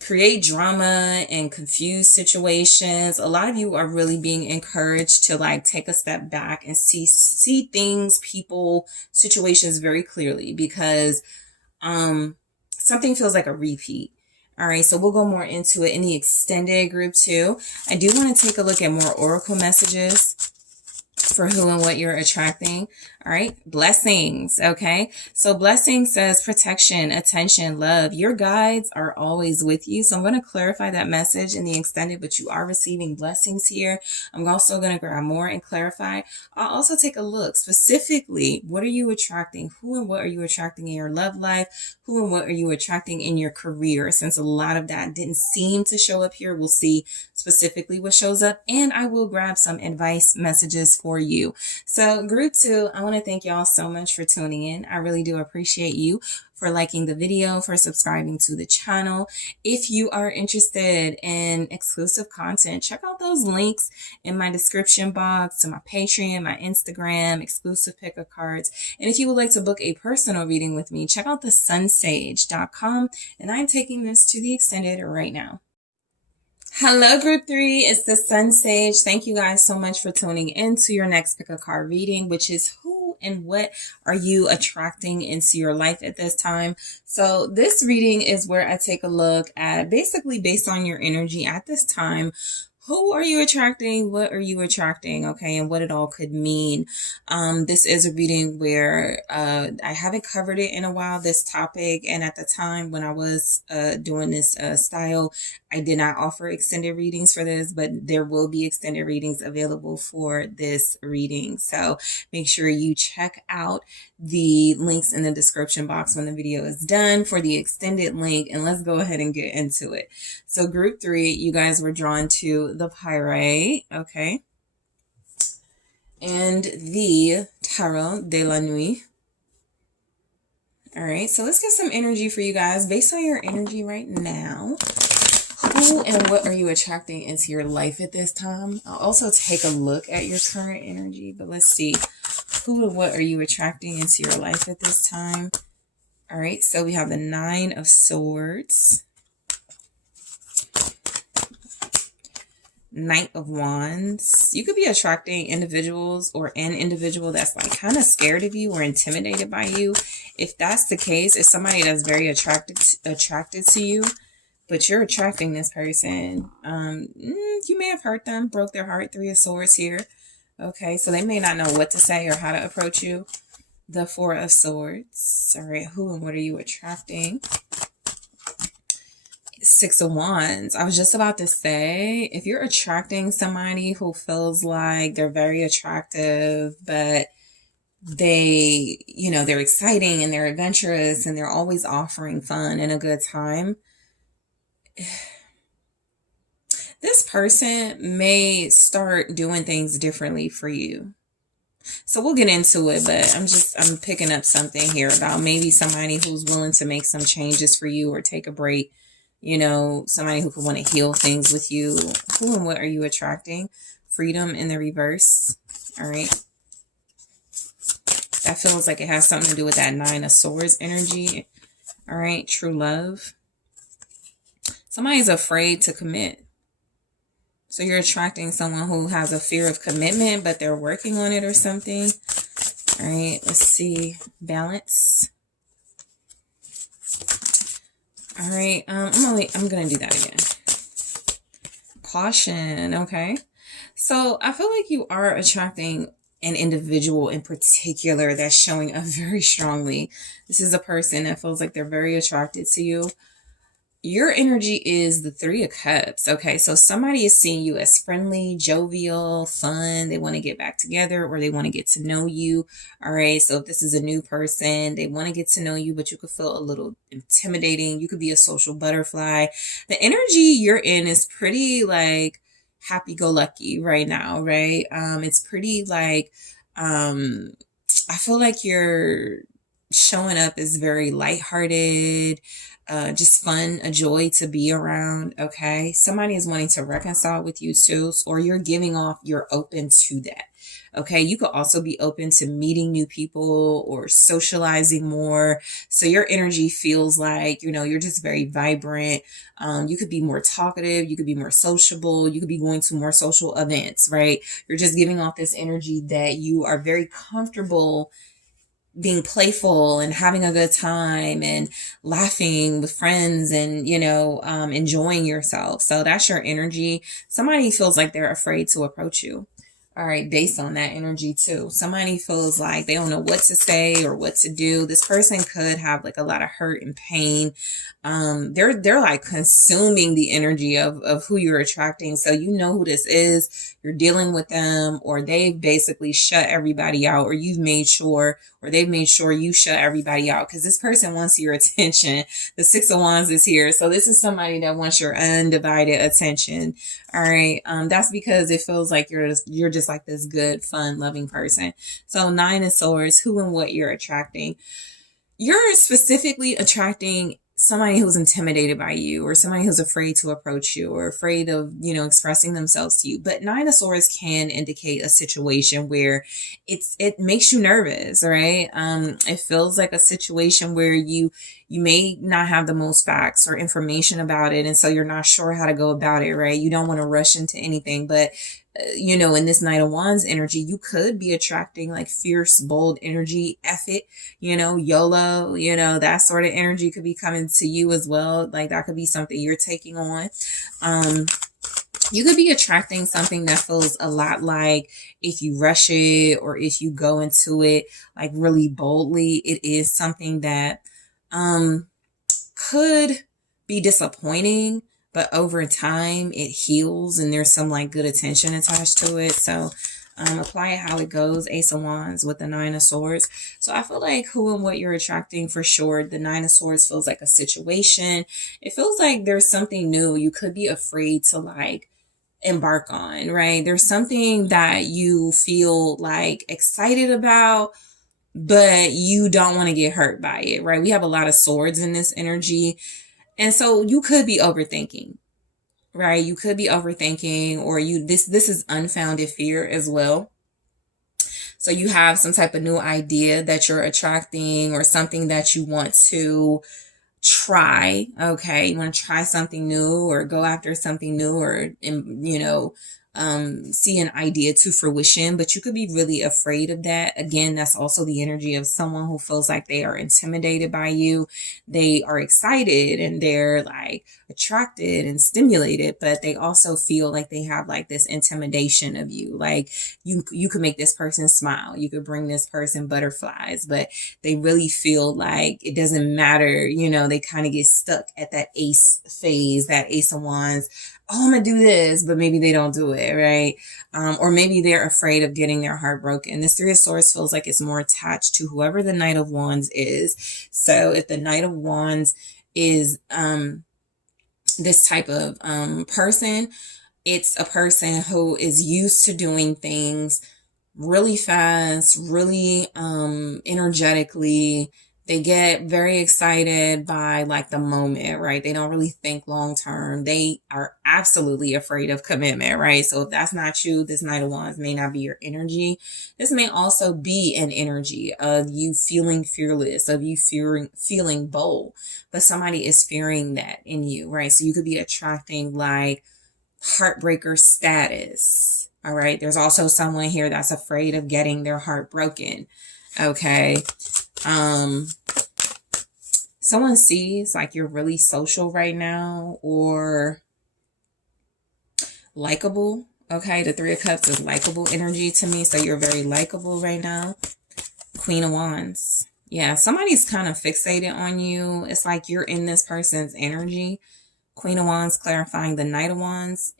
create drama and confuse situations. A lot of you are really being encouraged to like take a step back and see things, people, situations very clearly, because something feels like a repeat. All right, so we'll go more into it in the extended group 2. I do want to take a look at more oracle messages for who and what you're attracting. All right, blessings. Okay, so blessing says protection, attention, love. Your guides are always with you. So I'm going to clarify that message in the extended, but you are receiving blessings here. I'm also going to grab more and clarify. I'll also take a look specifically, what are you attracting? Who and what are you attracting in your love life? Who and what are you attracting in your career? Since a lot of that didn't seem to show up here, we'll see specifically what shows up, and I will grab some advice messages for you. So group 2, I want to thank y'all so much for tuning in. I really do appreciate you for liking the video, for subscribing to the channel. If you are interested in exclusive content, check out those links in my description box to my Patreon, my Instagram, exclusive pick of cards. And if you would like to book a personal reading with me, check out TheSunSage.com. And I'm taking this to the extended right now. Hello, group 3. It's the SunSage. Thank you guys so much for tuning in to your next pick a card reading, which is who and what are you attracting into your life at this time. So this reading is where I take a look at basically based on your energy at this time. Who are you attracting? What are you attracting? Okay, and what it all could mean. This is a reading where I haven't covered it in a while, this topic. And at the time when I was doing this style, I did not offer extended readings for this, but there will be extended readings available for this reading. So make sure you check out the links in the description box when the video is done for the extended link, and let's go ahead and get into it. So group 3, you guys were drawn to the Pirate, okay, and the Tarot de la Nuit. All right, so let's get some energy for you guys based on your energy right now. Who and what are you attracting into your life at this time? I'll also take a look at your current energy, but let's see. Who and what are you attracting into your life at this time? All right, so we have the 9 of Swords. Knight of Wands. You could be attracting individuals or an individual that's like kind of scared of you or intimidated by you. If that's the case, it's somebody that's very attracted to you, but you're attracting this person. You may have hurt them, broke their heart. Three of Swords here. Okay, so they may not know what to say or how to approach you. The Four of Swords. All right, who and what are you attracting? Six of Wands. I was just about to say, if you're attracting somebody who feels like they're very attractive, but they, they're exciting and they're adventurous and they're always offering fun and a good time, this person may start doing things differently for you. So we'll get into it, but I'm picking up something here about maybe somebody who's willing to make some changes for you or take a break. Somebody who could want to heal things with you. Who and what are you attracting? Freedom in the reverse. All right. That feels like it has something to do with that Nine of Swords energy. All right. True love. Somebody's afraid to commit. So you're attracting someone who has a fear of commitment, but they're working on it or something. All right, let's see. Balance. All right, I'm going to do that again. Caution, okay. So I feel like you are attracting an individual in particular that's showing up very strongly. This is a person that feels like they're very attracted to you. Your energy is the Three of Cups. Okay, so somebody is seeing you as friendly, jovial, fun. They want to get back together or they want to get to know you. All right, so if this is a new person, they want to get to know you, but you could feel a little intimidating. You could be a social butterfly. The energy you're in is pretty like happy-go-lucky right now, right? It's pretty like, I feel like you're showing up as very lighthearted, just fun, a joy to be around. Okay. Somebody is wanting to reconcile with you too, or you're giving off, you're open to that. Okay. You could also be open to meeting new people or socializing more. So your energy feels like, you're just very vibrant. You could be more talkative. You could be more sociable. You could be going to more social events, right? You're just giving off this energy that you are very comfortable being playful and having a good time and laughing with friends and, enjoying yourself. So that's your energy. Somebody feels like they're afraid to approach you. All right, based on that energy too. Somebody feels like they don't know what to say or what to do. This person could have like a lot of hurt and pain. They're like consuming the energy of who you're attracting. So you know who this is. You're dealing with them, or they've basically shut everybody out, or they've made sure you shut everybody out because this person wants your attention. The Six of Wands is here. So this is somebody that wants your undivided attention. All right. That's because it feels like you're just like this good, fun, loving person. So Nine of Swords, who and what you're attracting. You're specifically attracting somebody who's intimidated by you, or somebody who's afraid to approach you, or afraid of, expressing themselves to you. But Nine of Swords can indicate a situation where it makes you nervous, right? It feels like a situation where you may not have the most facts or information about it, and so you're not sure how to go about it, right? You don't want to rush into anything, but in this Knight of Wands energy, you could be attracting like fierce, bold energy, F it, YOLO, that sort of energy could be coming to you as well. Like that could be something you're taking on. You could be attracting something that feels a lot like if you rush it or if you go into it like really boldly, it is something that could be disappointing. But over time, it heals and there's some like good attention attached to it. So apply it how it goes. Ace of Wands with the Nine of Swords. So I feel like who and what you're attracting for sure. The Nine of Swords feels like a situation. It feels like there's something new you could be afraid to like embark on, right? There's something that you feel like excited about, but you don't want to get hurt by it, right? We have a lot of swords in this energy. And so you could be overthinking, right? You could be overthinking, or this is unfounded fear as well. So you have some type of new idea that you're attracting or something that you want to try, okay? You want to try something new or go after something new or, see an idea to fruition, but you could be really afraid of that. Again, that's also the energy of someone who feels like they are intimidated by you. They are excited and they're like attracted and stimulated, but they also feel like they have like this intimidation of you. Like you could make this person smile, you could bring this person butterflies, but they really feel like it doesn't matter. They kind of get stuck at that ace phase, that ace of wands. Oh, I'm gonna do this, but maybe they don't do it, right? Or maybe they're afraid of getting their heart broken. This Three of Swords feels like it's more attached to whoever the Knight of Wands is. So if the Knight of Wands is this type of person, it's a person who is used to doing things really fast, really energetically. They get very excited by like the moment, right? They don't really think long term. They are absolutely afraid of commitment, right? So if that's not you, this Knight of Wands may not be your energy. This may also be an energy of you feeling fearless, of you feeling bold, but somebody is fearing that in you, right? So you could be attracting like heartbreaker status. All right. There's also someone here that's afraid of getting their heart broken. Okay. Someone sees like you're really social right now or likable. Okay. The Three of Cups is likable energy to me. So you're very likable right now. Queen of Wands. Yeah. Somebody's kind of fixated on you. It's like you're in this person's energy. Queen of Wands clarifying the Knight of Wands.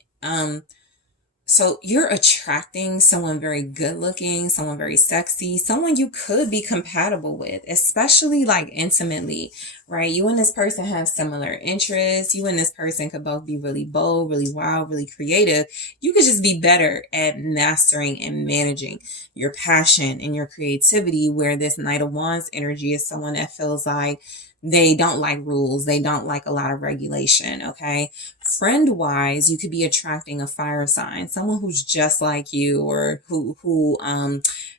So you're attracting someone very good looking, someone very sexy, someone you could be compatible with, especially like intimately, right? You and this person have similar interests. You and this person could both be really bold, really wild, really creative. You could just be better at mastering and managing your passion and your creativity, where this Knight of Wands energy is someone that feels like they don't like rules. They don't like a lot of regulation. Okay. Friend wise, you could be attracting a fire sign, someone who's just like you or who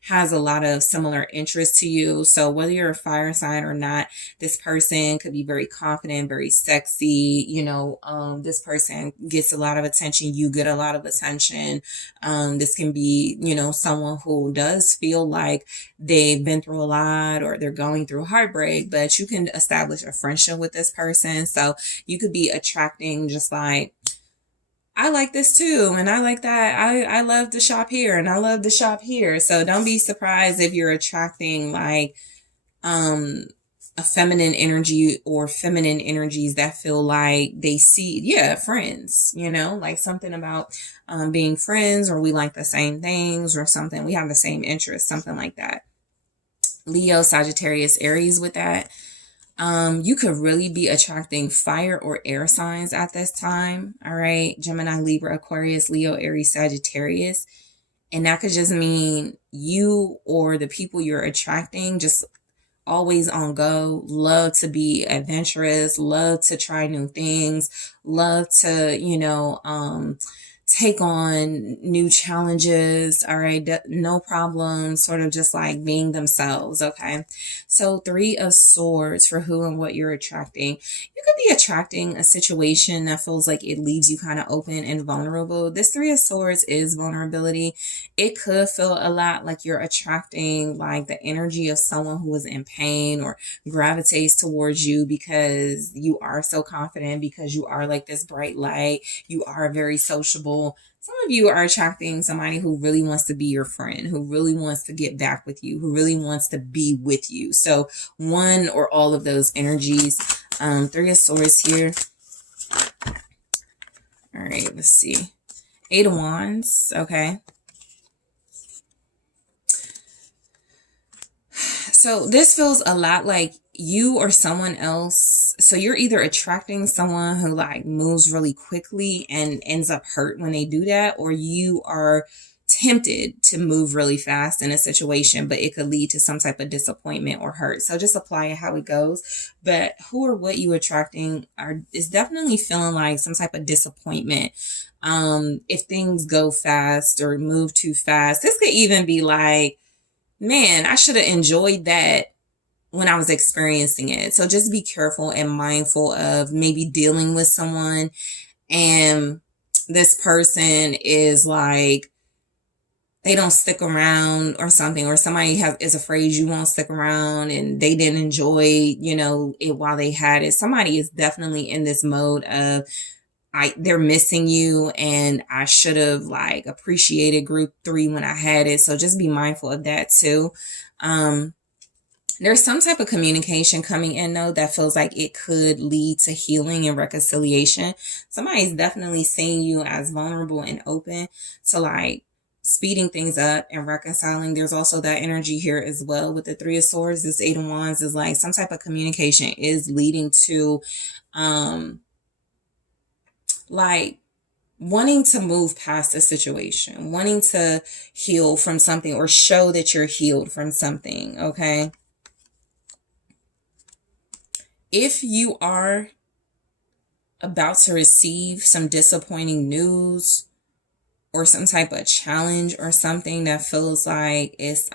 has a lot of similar interests to you. So whether you're a fire sign or not, this person could be very confident, very sexy. This person gets a lot of attention. You get a lot of attention. This can be, someone who does feel like they've been through a lot or they're going through heartbreak, but you can establish a friendship with this person. So you could be attracting just like, I like this too, and I like that. I love to shop here and I love to shop here. So don't be surprised if you're attracting like a feminine energy or feminine energies that feel like they see, friends, like something about being friends, or we like the same things or something. We have the same interests, something like that. Leo, Sagittarius, Aries with that. You could really be attracting fire or air signs at this time. All right. Gemini, Libra, Aquarius, Leo, Aries, Sagittarius. And that could just mean you or the people you're attracting just always on go, love to be adventurous, love to try new things, love to, take on new challenges. All right. No problem. Sort of just like being themselves. Okay. So Three of Swords for who and what you're attracting. You could be attracting a situation that feels like it leaves you kind of open and vulnerable. This Three of Swords is vulnerability. It could feel a lot like you're attracting like the energy of someone who is in pain or gravitates towards you because you are so confident, because you are like this bright light. You are very sociable. Some of you are attracting somebody who really wants to be your friend, who really wants to get back with you, who really wants to be with you. So one or all of those energies. Three of Swords here. All right, let's see. Eight of Wands. Okay. So this feels a lot like you or someone else. So you're either attracting someone who like moves really quickly and ends up hurt when they do that, or you are tempted to move really fast in a situation, but it could lead to some type of disappointment or hurt. So just apply it how it goes. But who or what you attracting is definitely feeling like some type of disappointment. If things go fast or move too fast, this could even be like, man, I should have enjoyed that when I was experiencing it. So just be careful and mindful of maybe dealing with someone and this person is like, they don't stick around or something, or somebody is afraid you won't stick around and they didn't enjoy, it while they had it. Somebody is definitely in this mode of, they're missing you and I should have like appreciated group 3 when I had it. So just be mindful of that too. There's some type of communication coming in though that feels like it could lead to healing and reconciliation. Somebody's definitely seeing you as vulnerable and open to like speeding things up and reconciling. There's also that energy here as well with the 3 of Swords. This 8 of Wands is like some type of communication is leading to like wanting to move past a situation, wanting to heal from something or show that you're healed from something, okay? If you are about to receive some disappointing news or some type of challenge or something that feels like it's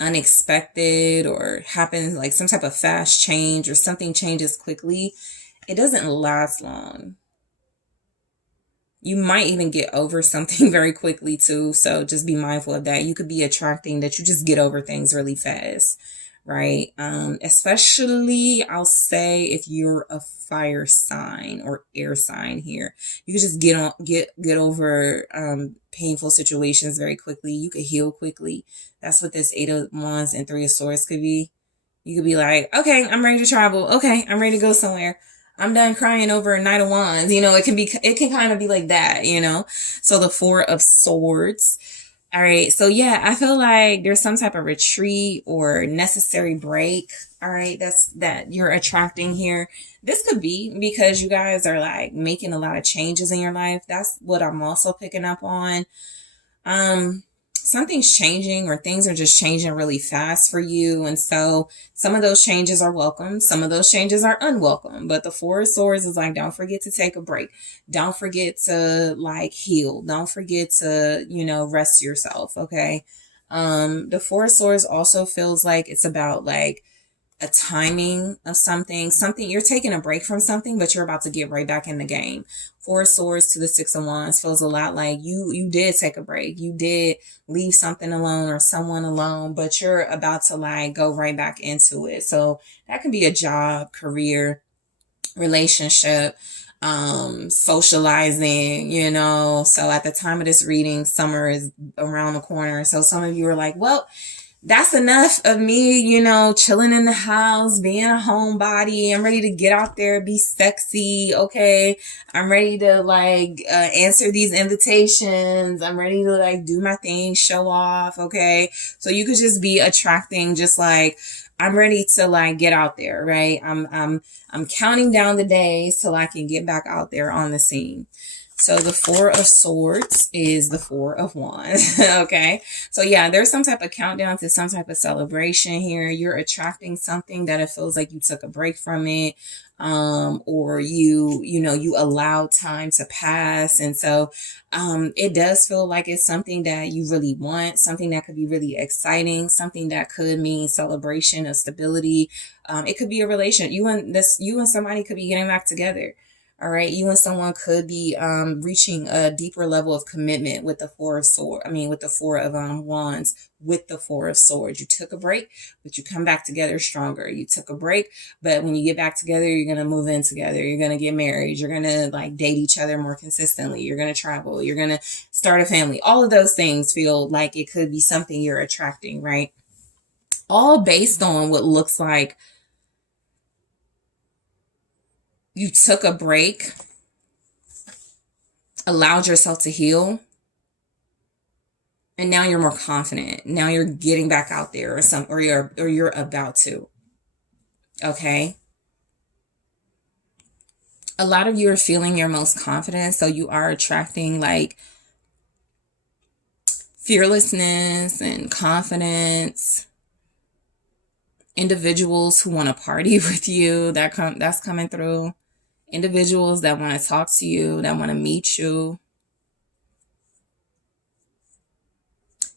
unexpected or happens, like some type of fast change or something changes quickly, it doesn't last long. You might even get over something very quickly too. So just be mindful of that. You could be attracting that you just get over things really fast, right? Especially I'll say if you're a fire sign or air sign here, you could just get over painful situations very quickly. You could heal quickly. That's what this 8 of Wands and 3 of Swords could be. You could be like, okay, I'm ready to travel. Okay, I'm ready to go somewhere. I'm done crying over a Knight of Wands. It can kind of be like that, So the 4 of Swords. All right. So yeah, I feel like there's some type of retreat or necessary break. All right. That you're attracting here. This could be because you guys are like making a lot of changes in your life. That's what I'm also picking up on. Something's changing or things are just changing really fast for you. And so some of those changes are welcome. Some of those changes are unwelcome. But the 4 of Swords is like, don't forget to take a break. Don't forget to like heal. Don't forget to, rest yourself. Okay. The 4 of Swords also feels like it's about like a timing of something you're taking a break from something, but you're about to get right back in the game. 4 of Swords to the 6 of Wands feels a lot like you did take a break. You did leave something alone or someone alone, but you're about to like go right back into it. So that can be a job, career, relationship, socializing, So at the time of this reading, summer is around the corner. So some of you are like, well, that's enough of me, chilling in the house, being a homebody. I'm ready to get out there, be sexy. Okay. I'm ready to like answer these invitations. I'm ready to like do my thing, show off. Okay. So you could just be attracting just like, I'm ready to like get out there, right? I'm counting down the days till I can get back out there on the scene. So the 4 of Swords is the 4 of Wands. Okay. So yeah, there's some type of countdown to some type of celebration here. You're attracting something that it feels like you took a break from it. Or you allow time to pass. And so, it does feel like it's something that you really want, something that could be really exciting, something that could mean celebration of stability. It could be a relation. You and somebody could be getting back together. All right. You and someone could be reaching a deeper level of commitment with the 4 of Swords. With the 4 of Wands, with the 4 of Swords. You took a break, but you come back together stronger. You took a break, but when you get back together, you're going to move in together. You're going to get married. You're going to like date each other more consistently. You're going to travel. You're going to start a family. All of those things feel like it could be something you're attracting, right? All based on what looks like you took a break, allowed yourself to heal, and now you're more confident. Now you're getting back out there or you're about to. Okay. A lot of you are feeling your most confident, so you are attracting like fearlessness and confidence. Individuals who want to party with you, that's coming through. Individuals that want to talk to you, that want to meet you.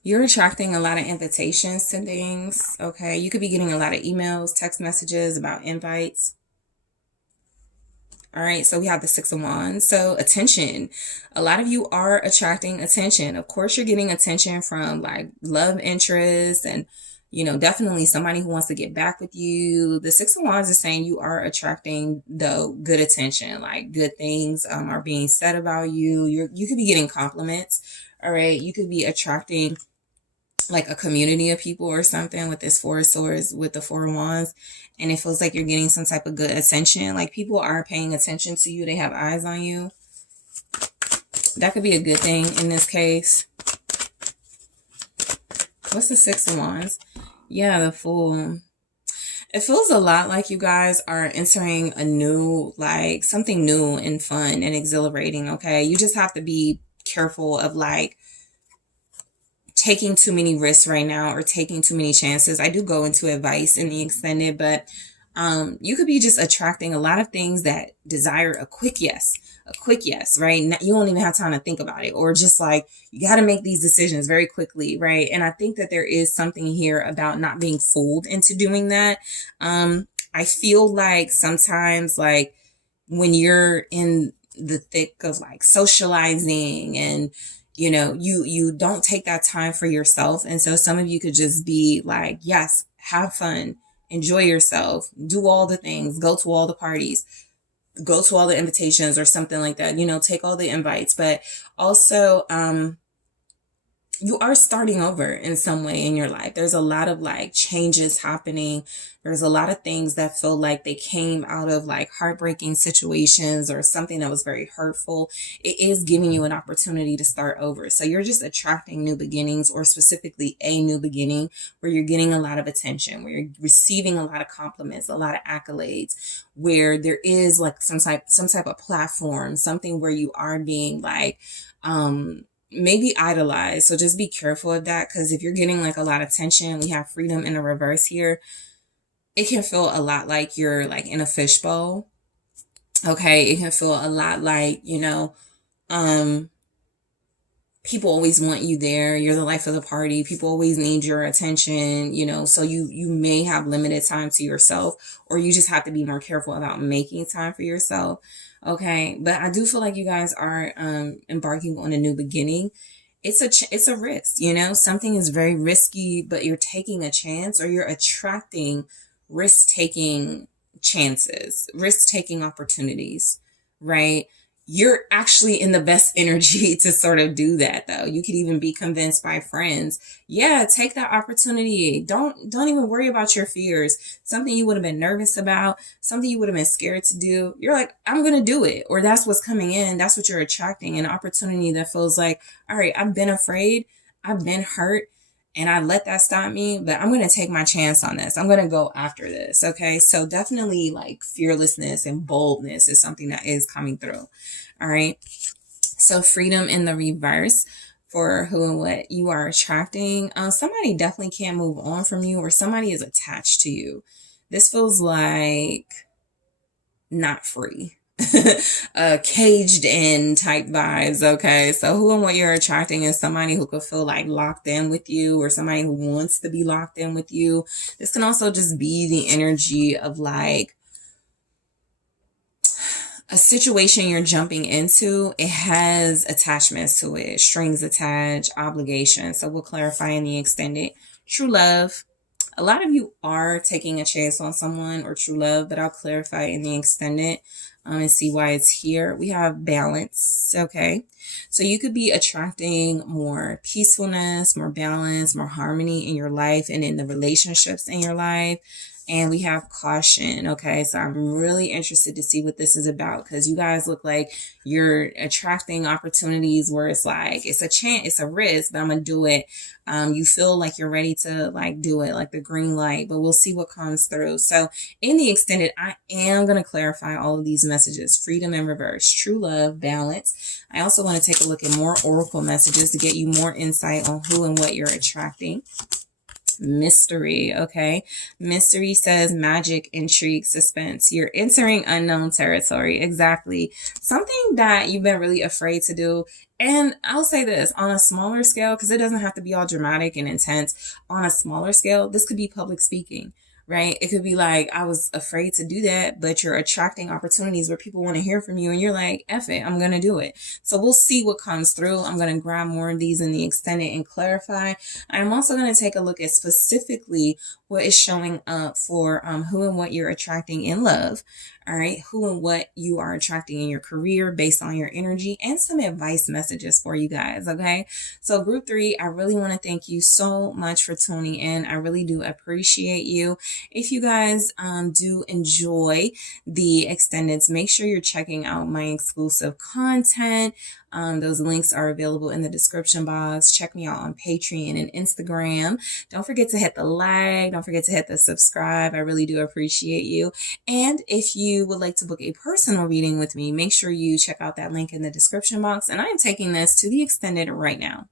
You're attracting a lot of invitations to things, okay? You could be getting a lot of emails, text messages about invites. All right, so we have the Six of Wands. So attention. A lot of you are attracting attention. Of course, you're getting attention from like love interest and, you know, definitely somebody who wants to get back with you. The Six of Wands is saying you are attracting the good attention, like good things are being said about you. You could be getting compliments. All right, you could be attracting like a community of people or something with this Four of Swords with the Four of Wands, and it feels like you're getting some type of good attention. Like people are paying attention to you. They have eyes on you. That could be a good thing in this case. What's the Six of Wands? Yeah, the Fool. It feels a lot like you guys are entering a new, like something new and fun and exhilarating, okay? You just have to be careful of like taking too many risks right now or taking too many chances. I do go into advice in the extended, but you could be just attracting a lot of things that desire a quick yes, right? You don't even have time to think about it, or just like you got to make these decisions very quickly, right? And I think that there is something here about not being fooled into doing that. I feel like sometimes like when you're in the thick of like socializing and you know, you don't take that time for yourself. And so some of you could just be like, yes, have fun, enjoy yourself, do all the things, go to all the parties, go to all the invitations or something like that, you know, take all the invites. But also, you are starting over in some way in your life. There's a lot of like changes happening. There's a lot of things that feel like they came out of like heartbreaking situations or something that was very hurtful. It is giving you an opportunity to start over. So you're just attracting new beginnings, or specifically a new beginning where you're getting a lot of attention, where you're receiving a lot of compliments, a lot of accolades, where there is like some type of platform, something where you are being like, maybe idolize. So just be careful of that, because if you're getting like a lot of attention, we have freedom in the reverse here. It can feel a lot like you're like in a fishbowl. Okay, it can feel a lot like, you know, people always want you there. You're the life of the party. People always need your attention, you know, so you may have limited time to yourself, or you just have to be more careful about making time for yourself. Okay. But I do feel like you guys are embarking on a new beginning. It's a risk, you know, something is very risky, but you're taking a chance, or you're attracting risk-taking chances, risk-taking opportunities, right? You're actually in the best energy to sort of do that, though. You could even be convinced by friends. Yeah, take that opportunity. Don't even worry about your fears. Something you would have been nervous about, something you would have been scared to do. You're like, I'm going to do it. Or that's what's coming in. That's what you're attracting, an opportunity that feels like, all right, I've been afraid. I've been hurt. And I let that stop me, but I'm going to take my chance on this. I'm going to go after this. Okay. So definitely like fearlessness and boldness is something that is coming through. All right. So freedom in the reverse for who and what you are attracting. Somebody definitely can't move on from you, or somebody is attached to you. This feels like not free. Caged in type vibes. Okay, so who and what you're attracting is somebody who could feel like locked in with you, or somebody who wants to be locked in with you. This can also just be the energy of like a situation you're jumping into. It has attachments to it, strings attached, obligations. So we'll clarify in the extended. True love. A lot of you are taking a chance on someone or true love, but I'll clarify in the extended and see why it's here. We have balance. Okay. So you could be attracting more peacefulness, more balance, more harmony in your life and in the relationships in your life. And we have caution. Okay. So I'm really interested to see what this is about, because you guys look like you're attracting opportunities where it's like, it's a chance, it's a risk, but I'm going to do it. You feel like you're ready to like do it, like the green light, but we'll see what comes through. So in the extended, I am going to clarify all of these messages: freedom in reverse, true love, balance. I also want to take a look at more oracle messages to get you more insight on who and what you're attracting. mystery. Okay. Mystery says magic, intrigue, suspense. You're entering unknown territory. Exactly. Something that you've been really afraid to do. And I'll say this on a smaller scale, because it doesn't have to be all dramatic and intense. On a smaller scale, this could be public speaking, right? It could be like, I was afraid to do that, but you're attracting opportunities where people want to hear from you and you're like, F it, I'm going to do it. So we'll see what comes through. I'm going to grab more of these in the extended and clarify. I'm also going to take a look at specifically what is showing up for who and what you're attracting in love. All right, who and what you are attracting in your career based on your energy, and some advice messages for you guys. Okay, so group 3, I really want to thank you so much for tuning in. I really do appreciate you. If you guys do enjoy the extendeds, make sure you're checking out my exclusive content. Those links are available in the description box. Check me out on Patreon and Instagram. Don't forget to hit the like. Don't forget to hit the subscribe. I really do appreciate you. And if you would like to book a personal reading with me, make sure you check out that link in the description box. And I am taking this to the extended right now.